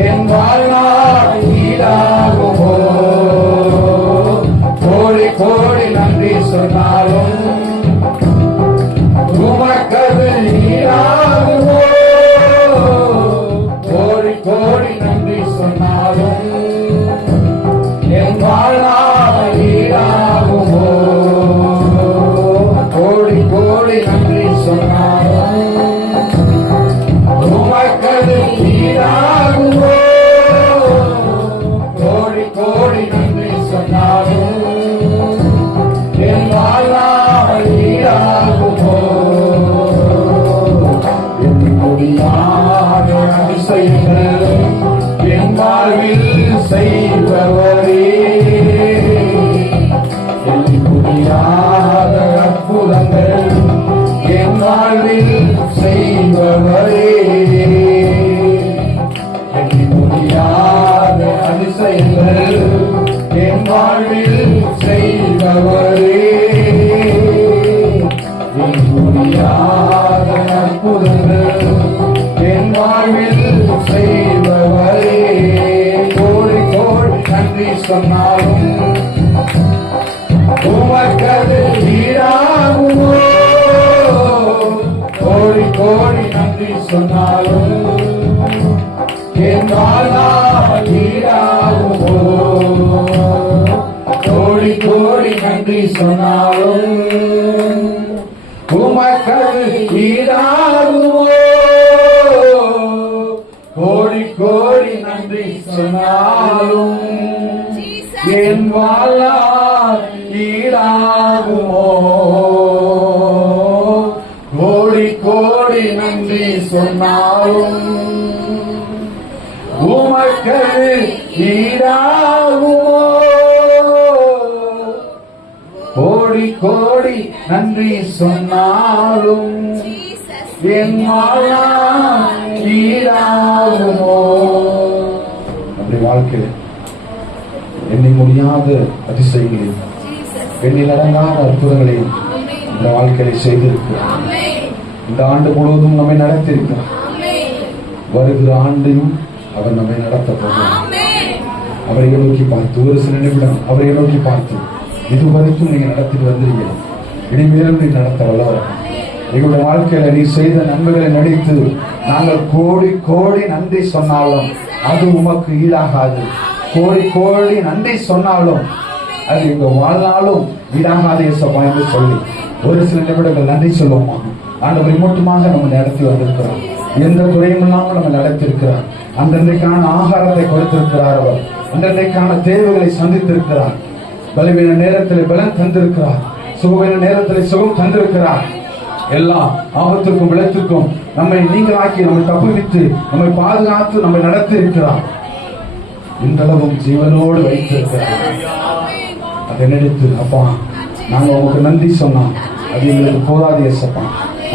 என் வாழ்நாள் ஈடாகுமோ. கோடி கோடி நன்றி சொன்னாலும் உமக்கது ஈடாகுமோ. கோடி கோடி நன்றி சொன்னாலும் என் வாழ்நாள் ஈடாகுமோ. கோடி கோடி நன்றி சொன்னாலும் உமக்கது ஈடாகுமோ. கோடி கோடி நன்றி சொன்னாலும் என் வாழ்நாள் ஈடாகுமோ. என் முடியாத அதிசயங்கள் என் வாழ்வில் செய்பவரே. என் முடியாத அற்புதங்கள் என் வாழ்வில் செய்பவரே. என் முடியாத அதிசயங்கள் என் வாழ்வில் செய்பவரே. என் முடியாத அற்புதங்கள் என் வாழ்வில் செய்பவரே. கோடி கோடி நன்றி சொன்னாலும் உமக்கது ஈடாகுமோ. கோடி கோடி நன்றி சொன்னாலும் என் வாழ்நாள் ஈடாகுமோ. கோடி கோடி நன்றி சொன்னாலும் உமக்கது ஈடாகுமோ. கோடி கோடி நன்றி சொன்னாலும் என் வாழ்நாள் ஈடாகுமோ. கோடி கோடி நன்றி சொன்னாலும் உமக்கது ஈடாகுமோ. கோடி கோடி நன்றி சொன்னாலும் என் வாழ்நாள் ஈடாகுமோ. நம்முடைய வாழ்க்கையில் எண்ணி முடியாத அதிசயங்களையும் எண்ணில் அடங்காத அற்புதங்களையும் இந்த வாழ்க்கையை செய்திருக்கிறார். இந்த ஆண்டு முழுவதும் நம்மை நடத்தியிருக்கிறார். வருகிற ஆண்டையும் அவர் நம்மை நடத்த போகிறார். அவரை நோக்கி பார்த்து ஒரு சில நிமிடம் அவரை நோக்கி பார்த்து இதுவரைக்கும் நீங்க நடத்திட்டு வந்தீங்க, இனிமேலும் நீ நடத்த வல்லவர். எங்களுடைய வாழ்க்கையில நீ செய்த நன்மைகளை நடித்து நாங்கள் கோடி கோடி நன்றி சொன்னாலும் அது உமக்கு ஈடாகாது. கோடி கோடி நன்றி சொன்னாலும் அது எங்க வாழ்நாளும் ஈடாகாது இயேசுவா என்று சொல்லி ஒரு சில நிமிடங்கள் நன்றி சொல்லுவோமா. ஆண்டவரை மட்டுமாக நம்ம நடத்தி வந்திருக்கிறோம். எந்த துறையும் இல்லாமல் நம்ம நடத்திருக்கிறார். அன்றைக்கான ஆகாரத்தை கொடுத்திருக்கிறார். அவர் அன்றைக்கான தேவைகளை சந்தித்திருக்கிறார். பலவீன நேரத்தில் பலன் தந்திருக்கிறார். சுகவீன நேரத்தில் சுகம் தந்திருக்கிறார். எல்லா ஆபத்துக்கும் விளத்துக்கும் நம்மை நீங்களாக்கி நம்மை தப்புவித்து நம்மை பாதுகாத்து நம்மை நடத்தி இருக்கிறார். இன்றளவும் ஜீவனோடு வைத்திருக்கிறார். அதை நினைத்து அப்பா நாங்க உங்களுக்கு நன்றி சொன்னோம், அது எங்களுக்கு போதாது இயேசப்பா.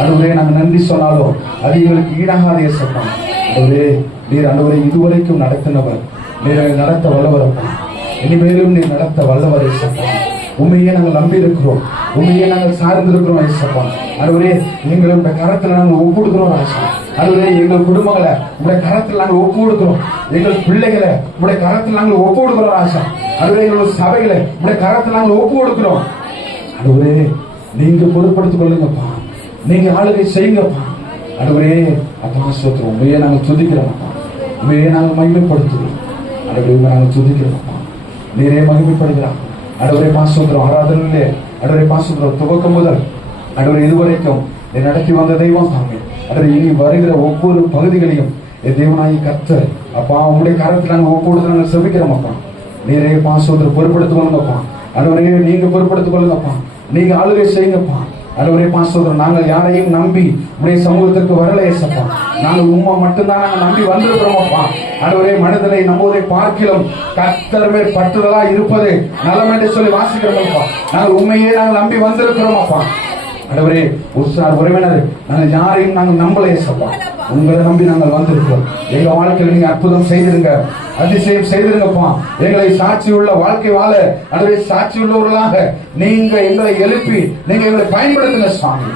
அதுவே நாங்க நன்றி சொன்னாலும் அது எங்களுக்கு ஈடாகாது இயேசப்பா. அதுவே நீர் அன்றுவரை இதுவரைக்கும் நடத்தினவர், நீர் நடத்த வல்லவரப்பா. இனிமேலும் நீர் நடத்த வல்லவர் இயேசப்பா. உண்மையே நாங்கள் நம்பி இருக்கிறோம், உண்மையே நாங்கள் சார்ந்திருக்கிறோம் இயேசப்பா. அதுவரே எங்களுடைய கரத்துல நாங்கள் ஒப்பு கொடுக்கிறோம் ராசா. அதுவரே எங்கள் குடும்பங்களை உங்களுடைய கரத்தில் நாங்கள் ஒப்பு கொடுக்கிறோம். எங்கள் பிள்ளைகளை உங்களுடைய கரத்தில் நாங்கள் ஒப்பு கொடுக்கிறோம் ராசா. அதுவரே எங்களுடைய சபைகளை உங்களுடைய கரத்தில் நாங்கள் ஒப்பு கொடுக்கிறோம். அதுவரே நீங்க பொறுப்படுத்திக் கொள்ளுங்கப்பா, நீங்க ஆளுகை செய்யுங்கப்பா. அதுவரே அப்பா சோத்திரம் உண்மையே நாங்கள் துதிக்கிறோம்ப்பா, உண்மையே நாங்கள் மகிமைப்படுத்துகிறோம். அதுவரே நாங்கள் துதிக்கிறோம்ப்பா, நீரே மகிமைப்படுகிறார். அடுவரை பாசுத்திரம் ஆராதனையிலே அடுவரை பாசுத்திரம் துவக்கம் முதல் அடுவரை இதுவரைக்கும் நடத்தி வந்த தெய்வம் தாமே அல்லது இனி வருகிற ஒவ்வொரு பகுதிகளையும் தேவனாயி கர்த்தர் அப்பா உங்களுடைய கரத்தில் நாங்கள் ஒவ்வொரு நாங்கள் செபிக்கிறோம் அப்பா. நீரே பாசோதரை பொறுப்படுத்திக் கொள்ளுங்கப்பா. ஆண்டவரே நீங்க பொறுப்படுத்திக் கொள்ளுங்கப்பா. நீங்க ஆளுகை செய்யுங்கப்பா. ஆண்டவரே பாசோதரர் நாங்கள் யாரையும் நம்பி உடைய சமூகத்திற்கு வரல ஏசப்பா. நாங்கள் உம்மை மட்டும்தான் நாங்கள் நம்பி வந்திருக்கிறோமப்பா. ஆண்டவரே மனிதனை நம்புவதை பார்க்கிலும் கர்த்தர் பட்டுதலா இருப்பது நலம் என்று சொல்லி வாசிக்கிறோம்ப்பா. நாங்கள் உண்மையே நாங்கள் நம்பி வந்திருக்கிறோமப்பா. ஆண்டவரே உற்சார் உறவினர் நாங்கள் யாரையும் நாங்கள் நம்பல ஏசப்பா. உங்களை நம்பி நாங்கள் வந்திருக்கிறோம். எங்க வாழ்க்கையில் நீங்க அற்புதம் செய்திருங்க, அதிசயம் செய்திருங்கப்பா. எங்களை சாட்சி உள்ள வாழ்க்கை வாழ ஆண்டவரே சாட்சி உள்ளவர்களாக நீங்க எங்களை எழுப்பி நீங்க எங்களை பயன்படுத்துங்க சுவாமி.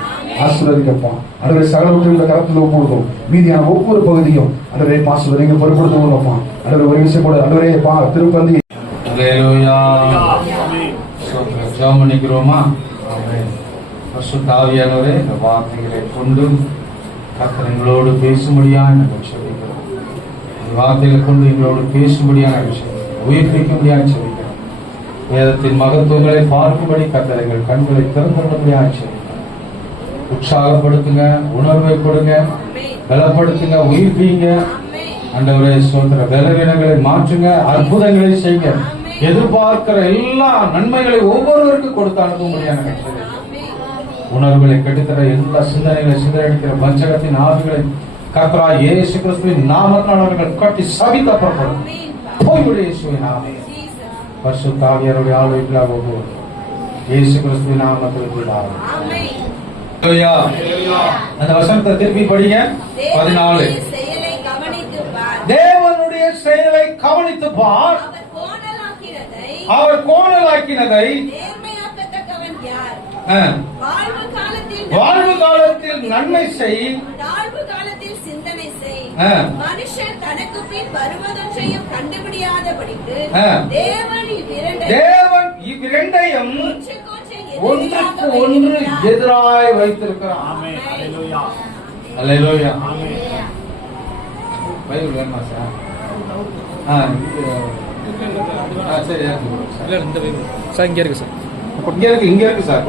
ஆசீர்வதிக்கப்பா. ஆண்டவரே சகலவற்றையும் கரத்தில் ஒப்புடுவோம். மீதியான ஒவ்வொரு பகுதியும் ஆண்டவரே பாசுவதை நீங்க பொறுப்படுத்துவோம்ப்பா. ஆண்டவரே ஒரு விஷயம் கூட ஆண்டவரே திருப்பந்தி ஜெபம் பண்ணிக்கிறோமா? பரிசுத்த ஆவியானவரே இந்த வார்த்தைகளை கொண்டு கர்த்தர் எங்களோடு பேசும்படியாக நாங்கள் செபிக்கிறோம். இந்த வார்த்தைகளை கொண்டு எங்களோடு பேசும்படியாக நாங்கள் செபிக்கிறோம். உயிர்ப்பிக்கும்படியாக செபிக்கிறோம். வேதத்தின் மகத்துவங்களை பார்க்கும்படி கர்த்தர் எங்கள் கண்களை திறந்துள்ளபடியாக செபிக்கிறோம். உற்சாகப்படுத்துங்க, உணர்வை கொடுங்க, பலப்படுத்துங்க, உயிர்ப்பீங்க. ஆண்டவரே ஸ்தோத்திர பலவீனங்களை மாற்றுங்க, அற்புதங்களை செய்யுங்க. எதிர்பார்க்கிற எல்லா நன்மைகளை ஒவ்வொருவருக்கும் கொடுத்து அனுப்பும்படியாக நாங்கள் உணர்வுகளை கெடுக்கிற எல்லா சிந்தனைகளை சிதறடிக்கிற வஞ்சகத்தின் ஆவிகளை கர்த்தராகிய இயேசு கிறிஸ்துவின் நாமத்தினால் அவர்கள் கட்டி சபிக்கப்படும். போய்விடு இயேசுவின் நாமமே. பரிசுத்த ஆவியாருடைய ஆளுகைகளாக ஒவ்வொரு இயேசு கிறிஸ்துவின் நாமத்தில் பிதாவே. அந்த வசனத்தை திருப்பி படிங்க. 14 தேவனுடைய செயலை கவனித்து பார். அவர் கோணலாக்கினதை வாழ்வு காலத்தில் நன்மை செய், தாழ்வு காலத்தில் சிந்தனை செய். மனுஷன் தனக்கு பின் வருவதொன்றையும் கண்டுபிடியாதபடிக்கு தேவன் இவ்விரண்டையும் ஒன்றுக்கு ஒன்று எதிராய் வைத்திருக்கிறார். அல்லேலூயா. பைபிள் வேணுமா சார்? சரி இந்த பைபிள் சார் இங்க இருக்கு சார். இங்க இருக்கு சார்.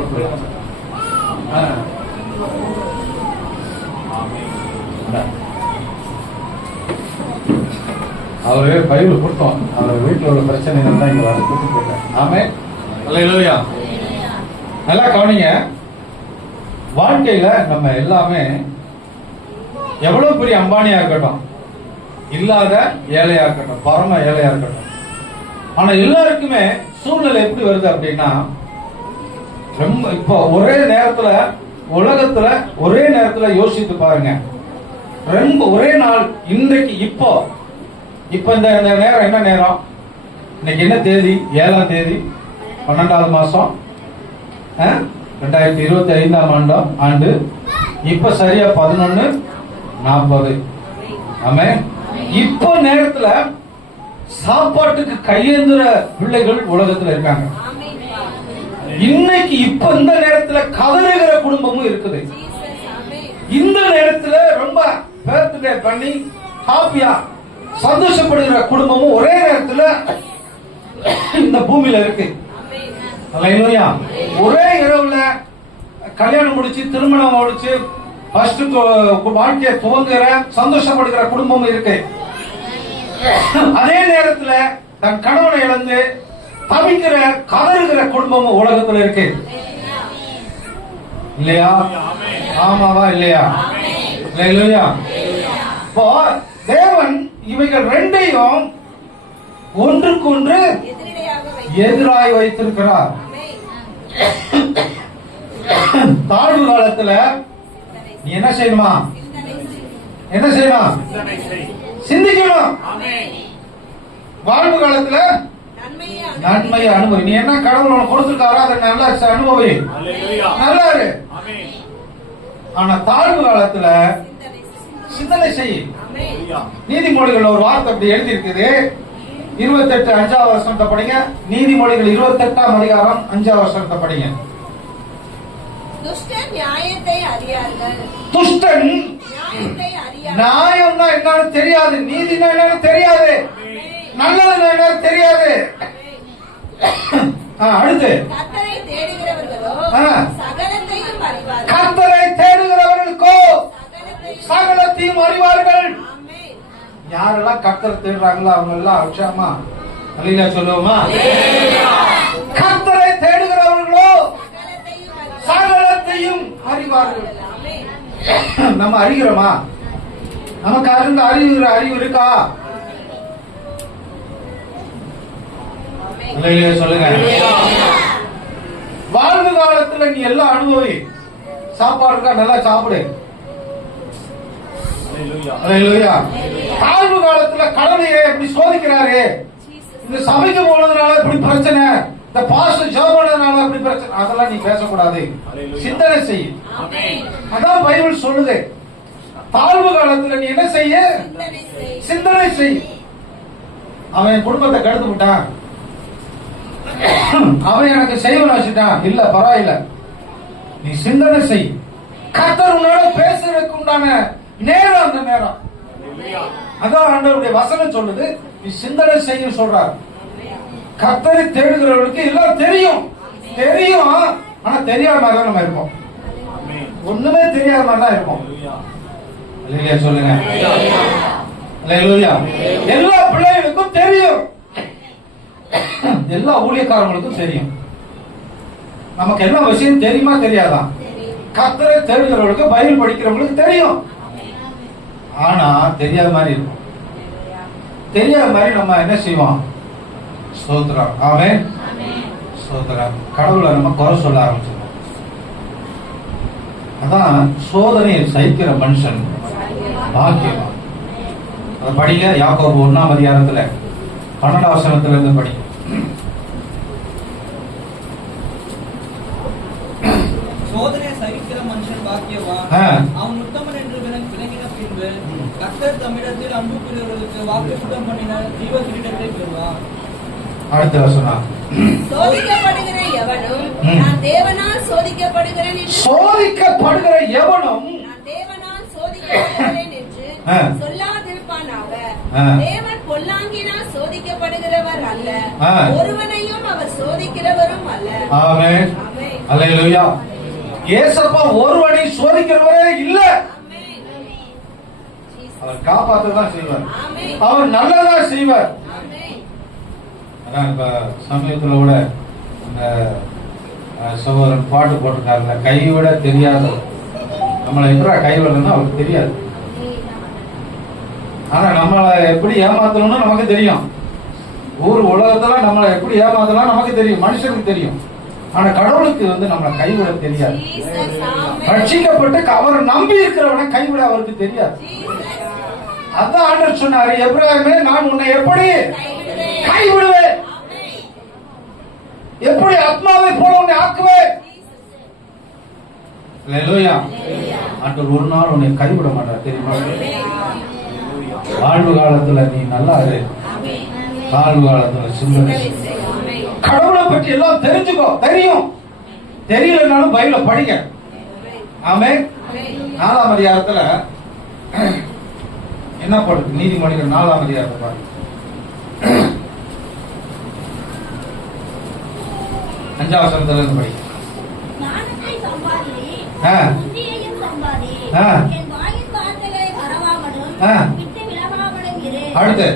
அவரு பைபிள் கொடுத்தோம். அவர் வீட்டில் உள்ள பிரச்சனை தான் இங்க வர கொடுத்து போட்டார். ஆமே. அல்லேலூயா. நல்லா கவனிங்க. வாழ்க்கையில நம்ம எல்லாமே எவ்வளவு பெரிய அம்பானியா இருக்கட்டும், இல்லாத ஏழையா இருக்கட்டும், பரம ஏழையா இருக்கட்டும், ஆனா எல்லாருக்குமே சூழ்நிலை எப்படி வருது அப்படின்னா, ரொம்ப இப்போ ஒரே நேரத்துல உலகத்துல ஒரே நேரத்துல யோசித்து பாருங்க. ரொம்ப ஒரே நாள் இன்றைக்கு இப்போ இந்த நேரம் என்ன நேரம்? இன்னைக்கு என்ன தேதி? 7ஆம் தேதி 12வது மாசம் 2025ஆம் ஆண்டு. இப்ப சரியா 11:40. ஆமே. இப்போ நேரத்துல சாப்பாட்டுக்கு கையேந்துற பிள்ளைகள் உலகத்துல இருக்காங்க. இன்னைக்கு இப்ப இந்த நேரத்துல கதறுகிற குடும்பமும் இருக்குது. இந்த நேரத்துல ரொம்ப பர்த்டே பண்ணி ஹாப்பியா சந்தோஷப்படுகிற குடும்பமும் ஒரே நேரத்துல இந்த பூமியில இருக்கு. அல்லேலூயா. ஒரே இரவுல கல்யாணம் முடிச்சு திருமணம் முடிச்சு ஃபர்ஸ்ட் வாழ்க்கையை துவங்குற சந்தோஷப்படுகிற குடும்பமும் இருக்கு. அதே நேரத்துல தன் கணவனை இழந்து தவிக்கிற கதறுகிற குடும்பமும் உலகத்துல இருக்கு. இல்லையா? ஆமாவா இல்லையா? இல்லையா? இப்போ தேவன் இவைகள் ரெண்டையும் ஒன்றுக்கொன்று எதிராய் வைத்திருக்கிறார். தாழ்வு காலத்துல நீ என்ன செய்யணுமா? என்ன செய்யணும்? சிந்திக்கணும். வாழ்வு காலத்துல நன்மையை அனுபவி. நீ என்ன கடவுள் கொடுத்திருக்காரோ அதை நல்லா அனுபவி, நல்லா இரு. ஆனா தாழ்வு காலத்துல சிந்தனை செய். நீதிமொழிகள் ஒரு வார்த்தை அப்படி எழுதி இருக்குது. 28:5 வசனத்தை படிங்க. நீதிமொழிகள் 28ஆம் அதிகாரம் 5ஆம் வசனத்தை படிங்க. துஷ்டன் நியாயத்தை அறியார்கள். துஷ்டன் நியாயம்னா என்னன்னு தெரியாது, நீதினா என்னன்னு தெரியாது, நல்லதுன்னா என்னன்னு தெரியாது. அடுத்து கர்த்தரை தேடுகிறவர்களுக்கோ சகலத்தையும் அறிவார்கள். யாரெல்லாம் கர்த்தரை தேடுறாங்களோ அவங்க எல்லாம் உற்சாகமா அல்லேலூயா சொல்லுவோமா? கர்த்தரை தேடுகிறவர்களோ சகலத்தையும் அறிவார்கள். நம்ம அறிகிறோமா? நமக்கு அறிந்த அறிவு இருக்கா? சொல்லுங்க. வாழ்வு காலத்துல நீ எல்லாம் அனுபவி. சாப்பாடு இருக்கா, நல்லா சாப்பிடு. தாழ்வு காலத்துல கடவுளையே எப்படி சோதிக்கிறாரு? இந்த சபைக்கு போனதுனால இப்படி பிரச்சனை, இந்த பாஸ்டர் ஜெபம் பண்ணதுனால இப்படி பிரச்சனை, அதெல்லாம் நீ பேசக்கூடாது. சிந்தனை செய். அதான் பைபிள் சொல்லுது. தாழ்வு காலத்துல நீ என்ன செய்ய? சிந்தனை செய். அவன் குடும்பத்தை கெடுத்து விட்டான், அவன் எனக்கு செய்வன வச்சுட்டான், இல்ல பரவாயில்ல, நீ சிந்தனை செய். கர்த்தர் உன்னோட பேசுறதுக்கு உண்டான நேரம் அந்த நேரம். அதான் ஆண்டவருடைய வசனம் சொல்லுது, நீ சிந்தனை செய்ய சொல்றார். கர்த்தரை தேடுகிறவர்களுக்கு எல்லாம் தெரியும். ஆனா தெரியாத மாதிரி தான் நம்ம இருப்போம். ஒண்ணுமே தெரியாத மாதிரி தான் இருப்போம். சொல்லுங்க. எல்லா பிள்ளைகளுக்கும் தெரியும், எல்லா ஊழியக்காரங்களுக்கும் தெரியும். நமக்கு என்ன விஷயம் தெரியுமா தெரியாதா? கர்த்தரை தேடுகிறவர்களுக்கு, பைபிள் படிக்கிறவங்களுக்கு தெரியும். ஆனா தெரியாத மாதிரி இருக்கும். தெரியாத மாதிரி நம்ம என்ன செய்வோம்? ஸ்தோத்திரம். ஆமென். ஸ்தோத்திரம். கடவுளை நம்ம குறை சொல்ல ஆரம்பிச்சிடும். அதான் சோதனையை சகிக்கிற மனுஷன் பாக்கியமா. அதை படிங்க. யாக்கோபு 1ஆம் அதிகாரத்துல 12ஆம் வசனத்துல இருந்து படி. சோதனையை சகிக்கிற மனுஷன் பாக்கியவான். அவன் உத்தமன் என்று விளங்கின பின்பு கர்த்தர் தம்மிடத்தில் அன்பு கூறுகிறவர்களுக்கு வாக்குத்தத்தம் பண்ணின ஜீவ கிரீடத்தை பெறுவார். அடுத்த வசனம். சோதிக்கப்படுகிற எவனும் நான் தேவனால் சோதிக்கப்படுகிறேன் என்று சொல்லாதிருப்பானாக. தேவன் பொல்லாங்கினால் சோதிக்கப்படுகிறவர் அல்ல, ஒருவனையும் அவர் சோதிக்கிறவரும் அல்ல. ஆமென். அல்லேலூயா. இயேசப்பா ஒருவனை சோதிக்கிறவரே இல்ல. அவர் காப்பாற்றதான் செய்வார், அவர் நல்லதா செய்வார். இப்ப சமயத்துல கூட இந்த சகோதரன் பாட்டு போட்டிருக்காருல, கைவிட தெரியாத நம்மளை எப்படா கைவிடணும்னு அவருக்கு தெரியாது. ஆனா நம்மளை எப்படி ஏமாத்தணும்னு நமக்கு தெரியும். ஊர் உலகத்துல நம்மளை எப்படி ஏமாத்தலாம் நமக்கு தெரியும், மனுஷனுக்கு தெரியும். ஆனா கடவுளுக்கு நம்மளை கைவிட தெரியாது. ரட்சிக்கப்பட்டு அவர் நம்பி இருக்கிறவனை கைவிட அவருக்கு தெரியாது. அதான் ஆண்டவர் சொன்னாரு, எப்ராஹிமே நான் உன்னை எப்படி கைவிடுவேன், எப்படி ஆத்மாவை போல உன்னை ஆக்குவேன். அல்லேலூயா. ஆண்டவர் ஒரு நாள் உன்னை கைவிட மாட்டார், தெரியுமா? வாழ்வு காலத்துல நீ நல்லா இரு, வாழ்வு காலத்துல சிந்தனை. கடவுளை பற்றி எல்லாம் தெரிஞ்சுக்கோ. தெரியும், தெரியலனாலும் பைபிளை படிங்க. ஆமென். 4ஆம் அதிகாரத்துல என்ன போடுது? நீதிமொழிகள் 4ஆம் அதிகாரத்தை பாருங்க. 5ஆம் வசனத்துல இருந்து படி. அடுத்து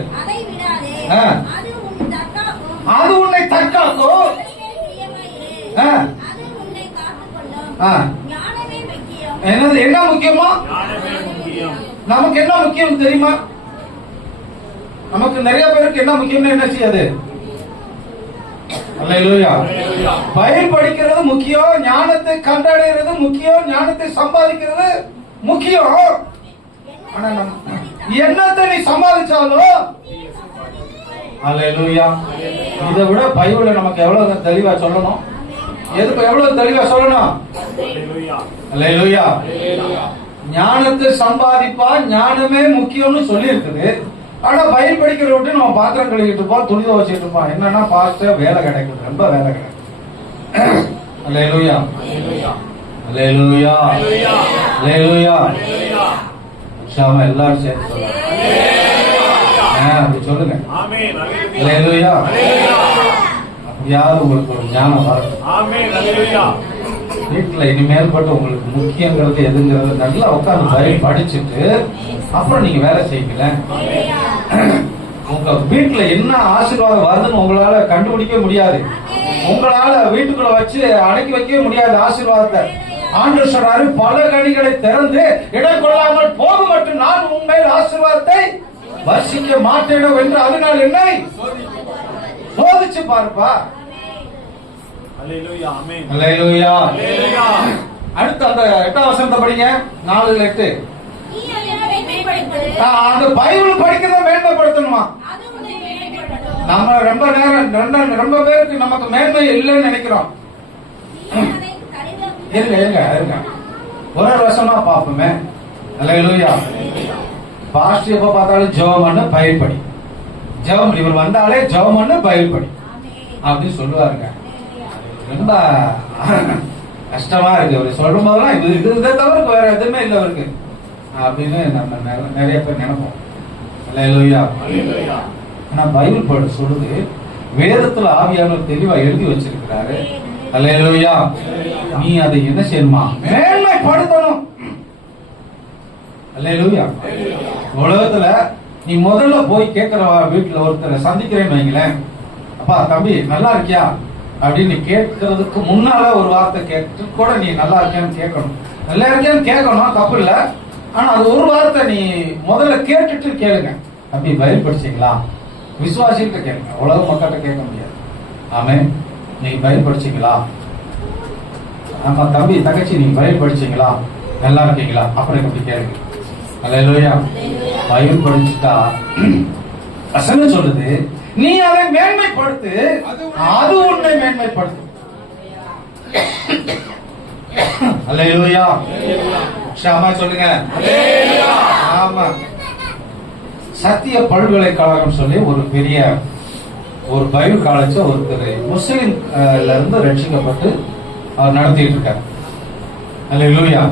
அது உன்னை தற்காக்கும். என்னது என்ன முக்கியமா? நமக்கு என்ன முக்கியம் தெரியுமா? நமக்கு நிறைய பேருக்கு என்ன முக்கியம்னு என்ன செய்யாது? அல்லேலூயா. பைபிள் படிக்கிறது முக்கியம், ஞானத்தை கண்டடைகிறது முக்கியம், ஞானத்தை சம்பாதிக்கிறது முக்கியம். ஆனா என்னத்தை நீ சம்பாதிச்சாலும் அல்லேலூயா, இதை விட பைபிளை நமக்கு எவ்வளவு தெளிவா சொல்லணும், எதுக்கு எவ்வளவு தெளிவா சொல்லணும்? அல்லேலூயா. ஞானத்தை சம்பாதிப்பா, ஞானமே முக்கியம்னு சொல்லி இருக்குது. ஆனா பயிர் படிக்கிற விட்டு நம்ம பாத்திரம் கழுவிட்டு இருப்போம், துணி துவைச்சிட்டு இருப்போம். என்னன்னா பாஸ்டர் வேலை கிடைக்கும், ரொம்ப வேலை கிடைக்கும். அல்லேலூயா. அல்லேலூயா. அல்லேலூயா. ஷாமா எல்லாரும் சேர்ந்து சொல்லுங்க. அப்படி சொல்லுங்க. அல்லேலூயா. அப்படியாவது உங்களுக்கு ஒரு ஞானம் வரும். வீட்டுல இனிமேல் பட்டு உங்களுக்கு முக்கியங்கிறது எதுங்கிறது நல்லா உட்கார்ந்து பைபிள் படிச்சுட்டு அப்புறம் நீங்க வேலை செய்யல. உங்க வீட்டுல என்ன ஆசீர்வாதம் வருதுன்னு உங்களால கண்டுபிடிக்க முடியாது. உங்களால வீட்டுக்குள்ள வச்சு அடக்கி வைக்க முடியாது ஆசீர்வாதத்தை. ஆண்டவர் சொல்றாரு, பல கனிகளை திறந்து இடம் கொள்ளாமல் போக மட்டும் நான் உண்மையில் ஆசீர்வாதத்தை வர்ஷிக்க மாட்டேனோ என்று அதனால் என்னை சோதிச்சு பாருப்பா. அல்லேலூயா. அடுத்து அந்த 8ஆம் வசனத்தை படிங்க. 4:8. அந்த பைபிள் படிக்கிறத மேன்மைப்படுத்தணுமா? நம்ம ரொம்ப நேரம் ரொம்ப பேருக்கு நமக்கு மேன்மை இல்லைன்னு நினைக்கிறோம். இருங்க ஒரு வருஷமா பாப்போமே. அல்லேலூயா. பாஸ்டர் எப்ப பார்த்தாலும் ஜெபம் பண்ணு பைபிள் படி, ஜெபம் படி, இவர் வந்தாலே ஜெபம் பண்ணு பைபிள் படி அப்படின்னு சொல்லுவாருங்க. ரொம்ப கஷ்டமா இருக்கு. அவர் சொல்லும் போதெல்லாம் இதை தவிர வேற எதுவுமே இல்லை அவருக்கு அப்படின்னு நம்ம நிறைய பேர் நினைப்போம். அல்லேலூயா. ஆனா பைபிள் படி சொல்லுது, வேதத்துல ஆவியானவர் தெளிவா எழுதி வச்சிருக்கிறாரு. அல்லேலூயா. நீ அதை என்ன செய்யணுமா? மேன்மைப்படுத்தணும். அல்லேலூயா. உலகத்துல நீ முதல்ல போய் கேட்கிற வீட்டுல ஒருத்தரை சந்திக்கிறேன்னு வைங்களேன், அப்பா தம்பி நல்லா இருக்கியா அப்படின்னு கேட்கறதுக்கு முன்னால ஒரு வார்த்தை கேட்டு கூட நீ நல்லா இருக்கியான்னு கேட்கணும். நல்லா இருக்கியான்னு கேட்கணும், தப்பு இல்ல. ஆனா அது ஒரு வார்த்தை நீ முதல்ல கேட்டுட்டு கேளுங்க. தம்பி பைபிள் படிச்சீங்களா? விசுவாசிகிட்ட கேளுங்க, உலக மக்கள்கிட்ட கேட்க முடியாது. ஆமே, நீ பைபிள் படிச்சீங்களா? ஆமா தம்பி தங்கச்சி நீ பைபிள் படிச்சீங்களா? நல்லா இருக்கீங்களா? அப்புறம் எப்படி கேளுங்க. அல்லேலூயா. பைபிள் படிச்சுட்டா வசனம் சொல்லுது, நீ அதை மேன்மைப்படுத்து, அது உன்னை மேன்மைப்படுத்து. அல்லேலூயா. ஷாமா சொல்லுங்க. ஆமா. சத்திய பல்கலைக்கழகம் சொல்லி ஒரு பெரிய ஒரு பைபிள் காலேஜ் ஒருத்தர் முஸ்லிம்ல இருந்து ரட்சிக்கப்பட்டு அவர் நடத்திட்டு இருக்கார். அல்லேலூயா.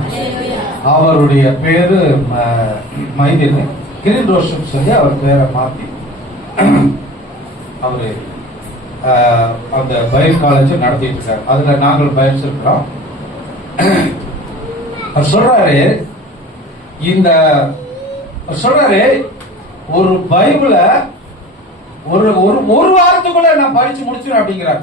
அவருடைய பேரு மைதீன் கிரீன் ரோஷன் சொல்லி அவர் பேரை மாத்தி அவரு அந்த பைபிள் காலேஜ் நடத்திட்டு இருக்காரு. அதுல நாங்கள் பயிற்சிருக்கிறோம். அவர் சொல்றாரு, இந்த சொல்றாரு ஒரு பைபிள ஒரு ஒரு வாரத்துக்குள்ள நான் படிச்சு முடிச்சிடும் அப்படிங்கிறார்.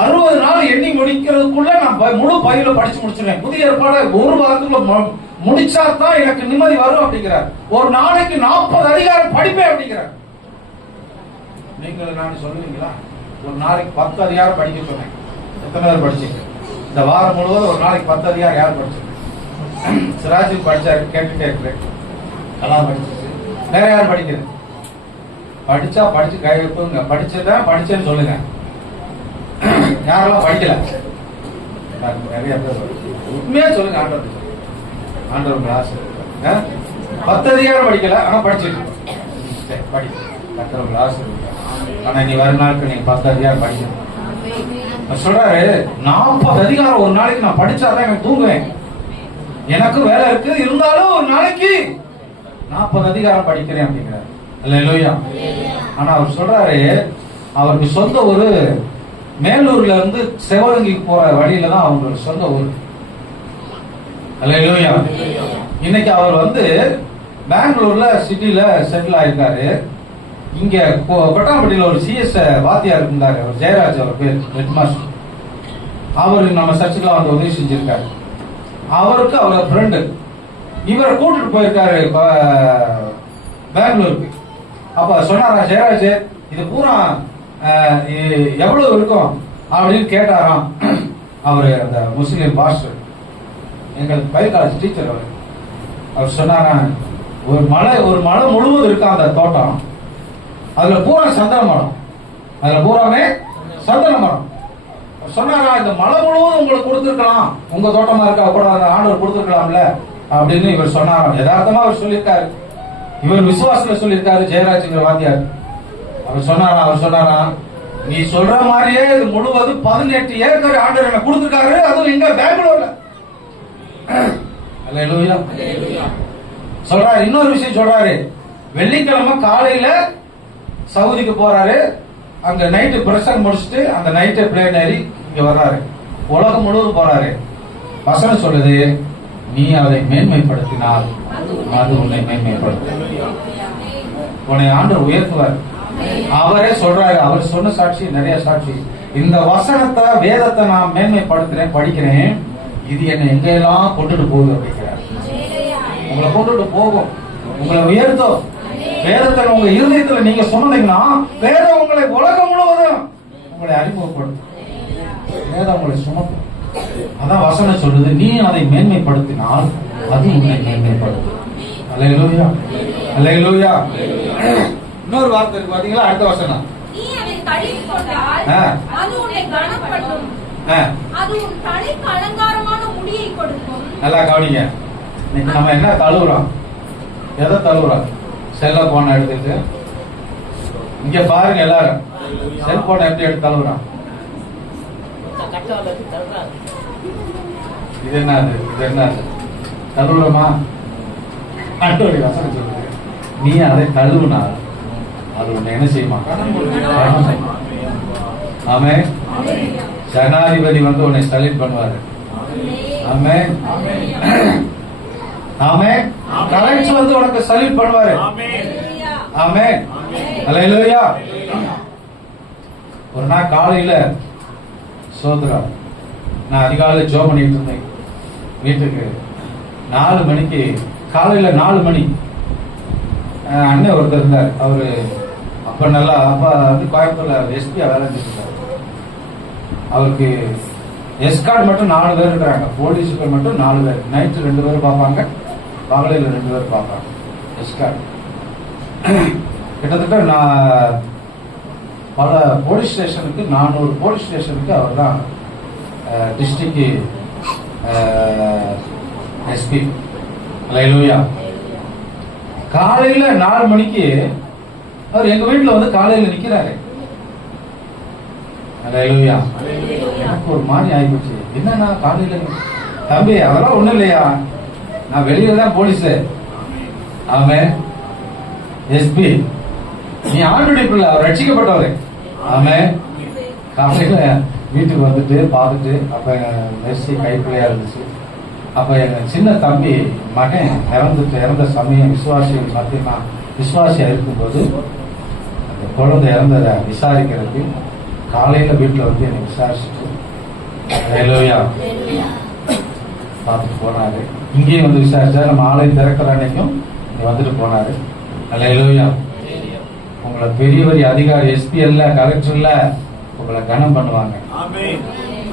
60 நாள் எண்ணி முடிக்கிறதுக்குள்ள நான் முழு பைபிள படிச்சு முடிச்சிருவேன். புதிய ஏற்பாடு ஒரு வாரத்துக்குள்ள முடிச்சா தான் எனக்கு நிம்மதி வரும் அப்படிங்கிறார். ஒரு நாளைக்கு 40 அதிகாரம் படிப்பேன் அப்படிங்கிறார். நீங்கள் நான் சொல்லுவீங்களா? ஒரு நாளைக்கு 10 அதிகாரம் படிக்க சொன்னேன். எத்தனை பேர் படிச்சீங்க? இந்த வாரம் முழுவதும் ஒரு நாளைக்கு 10 அதிகாரம் யார் படிச்சீங்க? சிராஜி படிச்சாரு, கேட்டுட்டே இருக்கிறேன். எல்லாம் படிச்சு வேற யாரும் படிக்கிறது? படிச்சா படிச்சு கை வைப்புங்க. படிச்சதான் படிச்சேன்னு சொல்லுங்க. யாரெல்லாம் படிக்கல? நிறைய பேர் உண்மையா சொல்லுங்க. ஆண்டவர் ஆசை 10 அதிகாரம் படிக்கல, ஆனா படிச்சுட்டு படி. கர்த்தருக்கு ஆசை. ஆனா நீ வர நாளுக்கு நீங்க 10 அதிகாரம் படிக்கணும். சொல்றாரு, 40 அதிகாரம் ஒரு நாளைக்கு நான் படிச்சாதான் எனக்கு தூங்குவேன். எனக்கு வேலை இருக்கு, இருந்தாலும் ஒரு நாளைக்கு 40 அதிகாரம் படிக்கிறேன் அப்படிங்கிறார். அல்லேலூயா. ஆனா அவர் சொல்றாரு, அவருக்கு சொந்த ஒரு மேலூர்ல இருந்து சிவகங்கைக்கு போற வழியில தான் அவங்களோட சொந்த ஊர். அல்லேலூயா. இன்னைக்கு அவர் வந்து பெங்களூர்ல சிட்டில செட்டில் ஆயிருக்காரு. இங்க கொட்டாம்பட்டியில ஒரு சிஎஸ் வாத்தியார் இருந்தாரு, அவர் ஜெயராஜ், அவர் பேர் ஹெட் மாஸ்டர். அவரு நம்ம சர்ச்சுக்கெல்லாம் வந்து உதவி செஞ்சிருக்காரு. அவருக்கு அவர் ஃப்ரெண்டு இவரை கூட்டிட்டு போயிருக்காரு பெங்களூருக்கு. அப்ப சொன்னாரா, ஜெயராஜ் இது பூரா எவ்வளவு இருக்கும் அப்படின்னு கேட்டாராம். அவரு அந்த முஸ்லிம் பாஸ்டர், எங்களுக்கு பைபிள் காலேஜ் டீச்சர். அவர் சொன்னாரா, ஒரு மலை முழுவதும் இருக்கா அந்த தோட்டம், அதுல பூரா சந்தன மரம், அதுல பூராமே சந்தன மரம். சொன்னாரா, இந்த மலை முழுவதும் உங்களுக்கு கொடுத்துருக்கலாம், உங்க தோட்டமா இருக்கா கூட ஆண்டவர் கொடுத்துருக்கலாம்ல அப்படின்னு இவர் சொன்னாராம். யதார்த்தமா அவர் சொல்லியிருக்காரு. இவர் விசுவாசத்துல சொல்லியிருக்காரு ஜெயராஜ்ங்கிற வாத்தியார். அவர் சொன்னாரா, நீ சொல்ற மாதிரியே இது முழுவதும் 18 ஏக்கர் ஆண்டவர் எனக்கு கொடுத்துருக்காரு, அதுவும் இங்க பெங்களூர்ல. அல்லேலூயா. சொல்றாரு. இன்னொரு விஷயம் சொல்றாரு, வெள்ளிக்கிழமை காலையில சவுதிக்கு போறாரு, அங்க நைட்டு பிரசங்கம் முடிச்சுட்டு அந்த நைட்டு பிளேன் ஏறி இங்க வர்றாரு, உலகம் முழுவதும் போறாரு. வசனம் சொல்லுது, நீ அதை மேன்மைப்படுத்தினால் அது உன்னை மேன்மைப்படுத்தும், உன்னை ஆண்டவர் உயர்த்துவார். அவரே சொல்றாரு, அவர் சொன்ன சாட்சி நிறைய சாட்சி. இந்த வசனத்தை வேதத்தை நான் மேன்மைப்படுத்துறேன், படிக்கிறேன், இது என்னை எங்கெல்லாம் கொண்டுட்டு போகுது அப்படிங்கிறார். உங்களை கொண்டுட்டு போகும், உங்களை உயர்த்தும். வேதத்தில் உங்க இருதயத்துல நீங்க சொன்னீங்கன்னா வேதம் உங்களை உலகம் முழுவதும் உங்களை அறிமுகப்படுத்தும், வேதம் உங்களை சுமக்கும். அதான் வசனம் சொல்லுது, நீ அதை மேன்மைப்படுத்தினால் அது உன்னை மேன்மைப்படுத்தும். அல்லேலூயா, அல்லேலூயா. இன்னொரு வார்த்தை இருக்கு பாத்தீங்களா, அடுத்த வசனம், நீ அதை தள்ளிக்கொண்டால் அது உன்னை கனப்படுத்தும், அது உன் தலைக்கு அலங்காரமான முடியை கொடுக்கும். நல்லா கவனிங்க. இன்னைக்கு நம்ம என்ன தழுவுறோம், எதை தழுவுறோம்? செல்ல போன எடுத்துட்டு இங்க பாருங்க, எல்லாரும் செல்போன் எப்படி எடுத்து தழுவுறோம்? இது என்னது, இது என்னது தழுவுறோமா? அண்டோடி வசனம் சொல்லுது, நீ அதை தழுவுனால் அது உன்னை என்ன செய்யுமா? ஆமே. ஜனாதிபதி வந்து உன்னை சல்யூட் பண்ணுவாரு. ஆமே, ஆமே. கலெக்டர் வந்து உனக்கு சல்யூட் பண்ணுவாரு. ஆமே, அல்லேலூயா. ஒரு நாள் காலையில சோதரா நான் அதிகாலையில் ஜோம் பண்ணிட்டு இருந்தேன். வீட்டுக்கு 4 மணிக்கு, காலையில 4 மணி அண்ணன் ஒருத்தர் இருந்தார். அவரு அப்ப நல்லா, அப்ப வந்து கோயம்புத்தூர்ல எஸ்பியா வேலை செஞ்சிருக்காரு. அவருக்கு எஸ்கார்ட் மட்டும் 4 பேர் இருக்கிறாங்க, போலீஸுக்கு மட்டும் 4 பேர். நைட்டு 2 பேர் பார்ப்பாங்க, பகலையில் 2 பேர் பார்ப்பாங்க எஸ்கார்ட். கிட்டத்தட்ட நான் பல போலீஸ் ஸ்டேஷனுக்கு, 400 போலீஸ் ஸ்டேஷனுக்கு அவர் தான் டிஸ்ட்ரிக்ட் எஸ்பி. அல்லேலூயா. காலையில 4 மணிக்கு அவர் எங்க வீட்டுல வந்து காலையில நிக்கிறாரு. அல்லேலூயா. எனக்கு ஒரு மாதிரி ஆயிப்போச்சு, என்னன்னா காலையில தம்பி அதெல்லாம் ஒண்ணும் இல்லையா, நான் வெளியில தான் போலீஸ். ஆமே, எஸ்பி, நீ ஆண்டுடைய பிள்ளை, அவர் ரட்சிக்கப்பட்டவரு. ஆமே. காலையில வீட்டுக்கு வந்துட்டு பார்த்துட்டு, அப்ப மெர்சி கைப்பிள்ளையா இருந்துச்சு. அப்ப எங்க சின்ன தம்பி மகன் இறந்த சமயம், விசுவாசிகள் பார்த்தீங்கன்னா விசுவாசியா இருக்கும்போது அந்த குழந்தை இறந்ததை விசாரிக்கிறதுக்கு காலையில வீட்டுல வந்து என்னை விசாரிச்சுட்டு பார்த்துட்டு போனாரு. இங்கேயும் வந்து விசாரிச்சா, நம்ம ஆலயம் திறக்கிற அன்னைக்கும் இங்க வந்துட்டு போனாரு. அல்லேலூயா. உங்களை பெரிய அதிகாரி, எஸ்பி இல்ல, கலெக்டர் இல்ல, உங்களை கனம் பண்ணுவாங்க.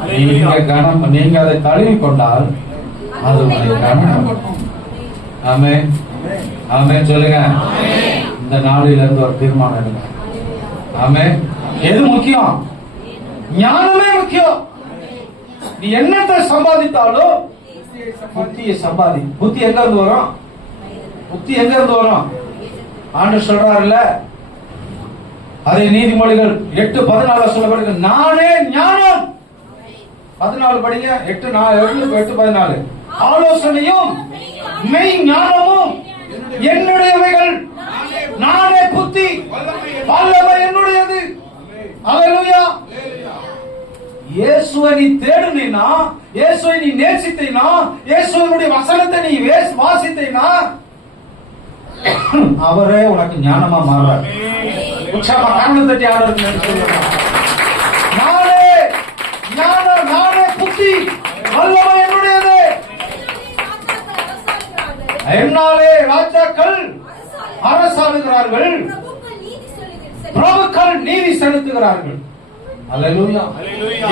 நீங்க கனம், நீங்க அதை தழுவி கொண்டால் அது உங்களை கனம். ஆமே, ஆமே சொல்லுங்க. இந்த நாளில இருந்து ஒரு தீர்மானம் எடுங்க. ஆமே. எது முக்கியம்? ஞானமே முக்கியம். நீ என்னத்தை சம்பாதித்தாலும் புத்தியை சம்பாதி. புத்தி எங்க இருந்து வரும்? புத்தி எங்க இருந்து வரும்? ஆண்டவர் சொல்றாருல்ல, அதை நீதிமொழிகள் 8:14 சொல்லப்படுகிறது, நானே ஞானம். 14 படிங்க, 8:14. ஆலோசனையும் மெய் ஞானமும் என்னுடையவைகள், நானே புத்தி, வல்லமை என்னுடையது. அல்லேலூயா. இயேசுவை நீ தேடுனீனா, இயேசுவை நீ நேசித்தீனா, இயேசுவினுடைய வசனத்தை நீ வாசித்தீனா, அவரே உனக்கு ஞானமா மாறுறார். உற்சாகமா கண்ணு தட்டி ஆடுறது. நானே ஞானம், நானே புத்தி, வல்லமை என்னுடையது. என்னாலே ராஜாக்கள் அரசாளுகிறார்கள், பிரபுக்கள் நீதி செலுத்துகிறார்கள். அல்லேலூயா.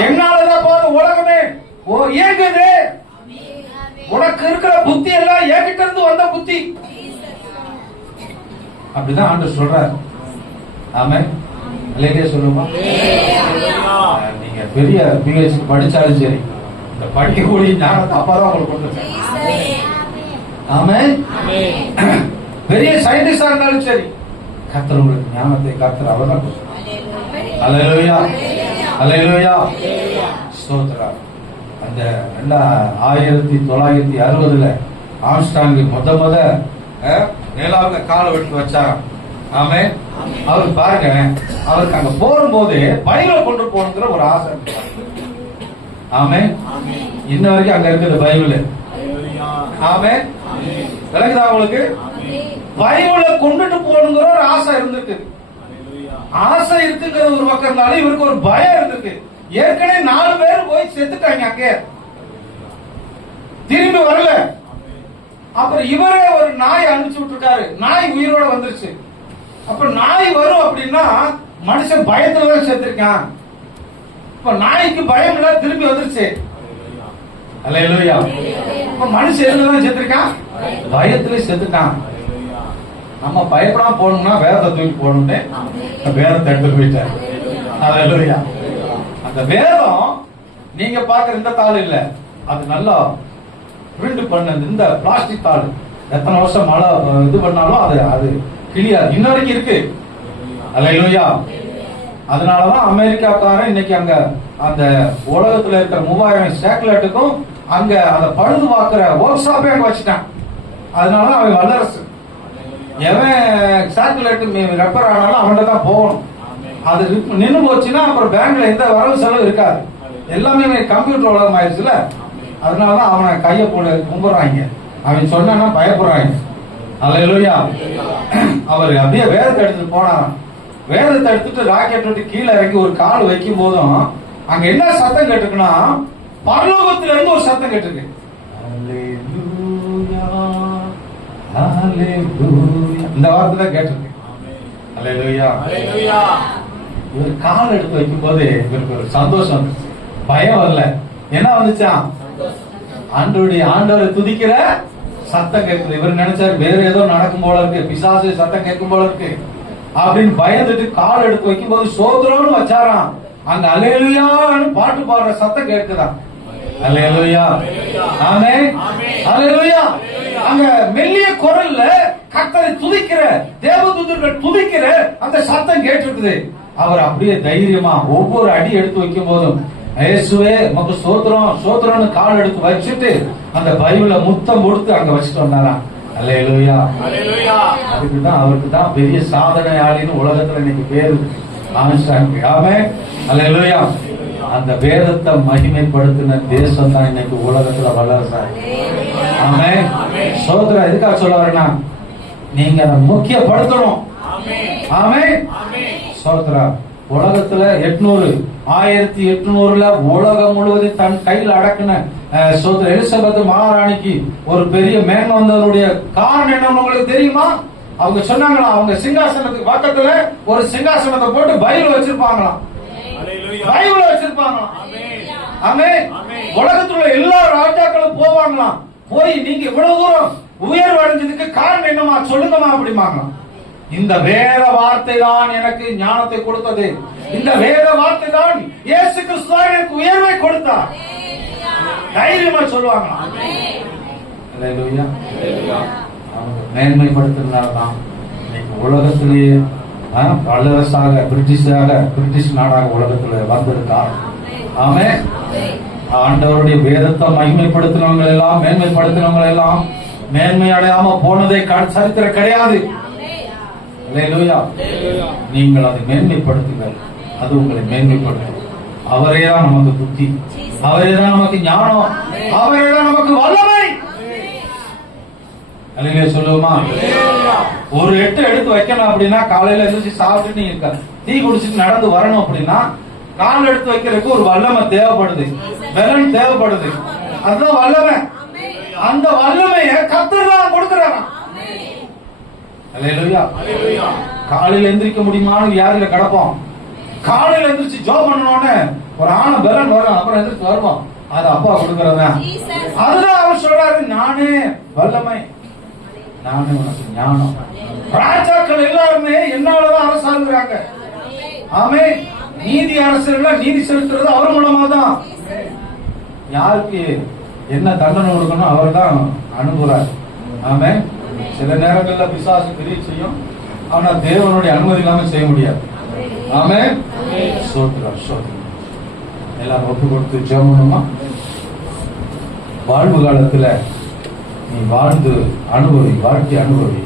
என்னாலதான் போது உலகமே இயங்குது. உனக்கு இருக்கிற புத்தி எல்லாம் என்கிட்ட இருந்து வந்த புத்தி. அப்படிதான் ஆண்டவர் சொல்றார். ஆமே. அல்லேலூயா சொல்லுமா. நீங்க பெரிய பிஹெச்டி படிச்சாலும் சரி, இந்த படிக்கக்கூடிய ஞானத்தை அப்பாதான் உங்களுக்கு கொண்டு. ஆமே. பெரிய சயின்டிஸ்டா இருந்தாலும் சரி, கர்த்தர் உங்களுக்கு ஞானத்தை கர்த்தர் அவர்தான். அல்லேலூயா, அல்லேலூயா. ஸ்தோத்திரம். அந்த 1960 ஆம்ஸ்ட்ராங் முத நிலாவுல காலை விட்டு வச்சாராம். ஆமே. அவர் பாருங்க, அவருக்கு அங்க போகும்போது பைபிளை கொண்டு போகணுங்கிற ஒரு ஆசை. ஆமே. இன்ன வரைக்கும் அங்க இருக்குது பைபிள். ஆமே. விளக்குதா உங்களுக்கு? பைபிளை கொண்டுட்டு போகணுங்கிற ஒரு ஆசை இருந்திருக்கு. ஆசை இருக்குங்கிற ஒரு பக்கம் இருந்தாலும் இவருக்கு ஒரு பயம் இருந்திருக்கு. ஏற்கனவே 4 பேர் போய் செத்துட்டாங்க அங்கே, திரும்பி வரல. அப்புறம் இவரே ஒரு நாய் அனுப்பிச்சு விட்டுருக்காரு. நாய் உயிரோட வந்துருச்சு. அப்ப நாய் வரும் அப்படின்னா மனுஷன் பயத்துலதான் செத்துருக்கான். இப்ப நாய்க்கு பயம் இல்ல, திரும்பி வந்துருச்சு. அல்லேலூயா. இப்ப மனுஷன் எதுலதான் செத்துருக்கான்? பயத்துல செத்துட்டான். நம்ம பயப்படாம போகணும்னா வேதத்தை தூக்கி போகணும்னு வேதத்தை எடுத்து போயிட்டார். அல்லேலூயா. அந்த வேதம் நீங்க பாக்குற இந்த தாள் இல்ல, அது நல்லா பிரிண்ட் பண்ண இந்த பிளாஸ்டிக் தாள். எத்தனை வருஷம் மழை இது பண்ணாலும் அது கிளியாது, இன்ன வரைக்கும் இருக்கு. அல்லேலூயா. அதனாலதான் அமெரிக்காக்காரன் இன்னைக்கு அங்க அந்த உலகத்துல இருக்கிற 3000 சேட்டலைட்டுக்கும் அங்க அந்த பழுது பார்க்கிற ஒர்க் ஷாப்பே அங்க வச்சுட்டான். அதனாலதான் அவன் வல்லரசு. எவன் சேட்டலைட் ரெப்பர் ஆனாலும் அவன்கிட்ட தான் போகணும். அது நின்று போச்சுன்னா அப்புறம் பேங்க்ல எந்த வரவு செலவு இருக்காது. எல்லாமே கம்ப்யூட்டர் உலகம் ஆயிடுச்சுல. அதனாலதான் அவனை கைய போல கும்பிடுறாங்க. அவன் சொன்னா பயப்படுறாங்க. அல்லேலூயா. அவர் அப்படியே வேதத்தை எடுத்துட்டு போனாராம். வேதத்தை எடுத்துட்டு ராக்கெட் விட்டு கீழே இறங்கி ஒரு கால் வைக்கும் போதும் அங்க என்ன சத்தம் கேட்டுக்குன்னா, பரலோகத்துல இருந்து ஒரு சத்தம் கேட்டுருக்கு. இந்த வார்த்தை தான் கேட்டிருக்கு. அல்லேலூயா. இவர் கால் எடுத்து வைக்கும் போது இவருக்கு ஒரு சந்தோஷம், பயம் வரல. என்ன வந்துச்சா? ஆண்டவரை துதிக்கிற சத்தம் கேட்குது. இவர் நினைச்சாரு வேற ஏதோ நடக்கும் போல இருக்கு, பிசாசு சத்தம் கேட்கும் போல இருக்கு அப்படின்னு பயந்துட்டு கால் எடுத்து வைக்கும் போது சோதரோன்னு வச்சாராம். அங்க அல்லேலூயான்னு பாட்டு பாடுற சத்தம் கேட்குதான். அல்லேலூயா. ஆமென். அல்லேலூயா. அங்க மெல்லிய குரல்ல கர்த்தரை துதிக்கிற தேவதூதர்கள் துதிக்கிற அந்த சத்தம் கேட்டிருக்குது. அவர் அப்படியே தைரியமா ஒவ்வொரு அடி எடுத்து வைக்கும் போதும் இயேசுவே உமக்கு ஸ்தோத்திரம் ஸ்தோத்திரம்னு கால் எடுத்து வச்சுட்டு அந்த பைபிளை முத்தம் கொடுத்து அங்க வச்சுட்டு வந்தாராம். அல்லேலூயா. அதுக்குதான் அவருக்கு தான் பெரிய சாதனையாளின்னு உலகத்துல இன்னைக்கு பேரு ஆரம்பிச்சாங்க. ஆமென். அல்லேலூயா. அந்த வேதத்தை மகிமைப்படுத்தின தேசம் தான் இன்னைக்கு உலகத்துல வளர்ற. ஆமென். ஸ்தோத்திரம். எதுக்காக சொல்ல வரேன்னா, நீங்க அதை முக்கியப்படுத்தணும். ஆமென். ஸ்தோத்திரம். உலகத்துல 1800 உலகம் முழுவதும் தன் கையில் அடக்கின சோதர எலிசபெத் மகாராணிக்கு ஒரு பெரிய மேன்மை வந்ததனுடைய காரணம் என்ன உங்களுக்கு தெரியுமா? அவங்க சொன்னாங்களா, அவங்க சிங்காசனத்துக்கு பக்கத்துல ஒரு சிங்காசனத்தை போட்டு பைபிள் வச்சிருப்பாங்களாம். பைபிள் வச்சிருப்பாங்களாம். ஆமென். உலகத்துல எல்லா ராஜாக்களும் போவாங்களாம். போய் நீங்க இவ்வளவு தூரம் உயர்வு அடைஞ்சதுக்கு காரணம் என்னமா சொல்லுங்கம்மா அப்படிமாங்களாம். இந்த வேத வார்த்தை தான் எனக்கு ஞானத்தை கொடுத்தது. இந்த வேத வார்த்தை தான் இயேசு கிறிஸ்து எனக்கு உயர்வை கொடுத்தார். தைரியமா சொல்லுவாங்க. அல்லேலூயா. அவங்க மேன்மைப்படுத்தினால்தான் இன்னைக்கு உலகத்திலேயே வல்லரசாக பிரிட்டிஷ் நாடாக உலகத்துல வந்திருக்கார். ஆமென். ஆண்டவருடைய வேதத்தை மகிமைப்படுத்தினவங்க எல்லாம் மேன்மைப்படுத்தினவங்க எல்லாம் மேன்மை அடையாம போனதே சரித்திரம் கிடையாது. அல்லேலூயா. நீங்கள் அதை மேன்மைப்படுத்துங்கள், அது உங்களை மேன்மைப்படுத்தும். அவரே தான் நமக்கு புத்தி, அவரே தான் நமக்கு ஞானம், அவரே தான் நமக்கு வல்லமை. அல்லேலூயா சொல்லுவோமா? ஒரு எட்டு எடுத்து வைக்கணும் அப்படின்னா காலையில எழுந்திரிச்சு சாப்பிட்டு நீங்க டீ குடிச்சிட்டு நடந்து வரணும் அப்படின்னா கால் எடுத்து வைக்கிறதுக்கு ஒரு வல்லமை தேவைப்படுது, பலன் தேவைப்படுது. அதுதான் வல்லமை. அந்த வல்லமையை கர்த்தர் தான் கொடுக்கிறாராம். அல்லேலூயா. காலையில எந்திரிக்க முடியுமான்னு யாருல கிடப்போம். காலையில எந்திரிச்சு ஜோம் பண்ணணும்னு ஒரு ஆணை பலன் வரும், அப்புறம் எந்திரிச்சு வருவோம். அது அப்பா கொடுக்கறதா. அதுதான் அவர் சொல்றாரு, நானே வல்லமை, நானே உனக்கு ஞானம். ராஜாக்கள் எல்லாருமே என்னாலதான் அரசாளுகிறாங்க. ஆமென். நீதி அரசர்கள் நீதி செலுத்துறது அவர் மூலமா தான். யாருக்கு என்ன தண்டனை கொடுக்கணும் அவர் தான் அனுப்புறாரு. ஆமென். சில நேரங்கள்ல பிசாசு கிரியை செய்யும், ஆனா தேவனுடைய அனுமதி இல்லாம செய்ய முடியாது. ஆமென். ஸ்தோத்திரம் ஸ்தோத்திரம். எல்லாரும் ஒப்பு கொடுத்து ஜெபம் பண்ணுமா? வாழ்வு காலத்துல நீ வாழ்ந்து அனுபவி, வாழ்க்கை அனுபவி.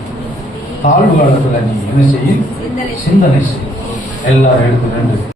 தாழ்வு காலத்துல நீ என்ன செய்யும்? சிந்தனை செய். எல்லாரும் எழுத்து 2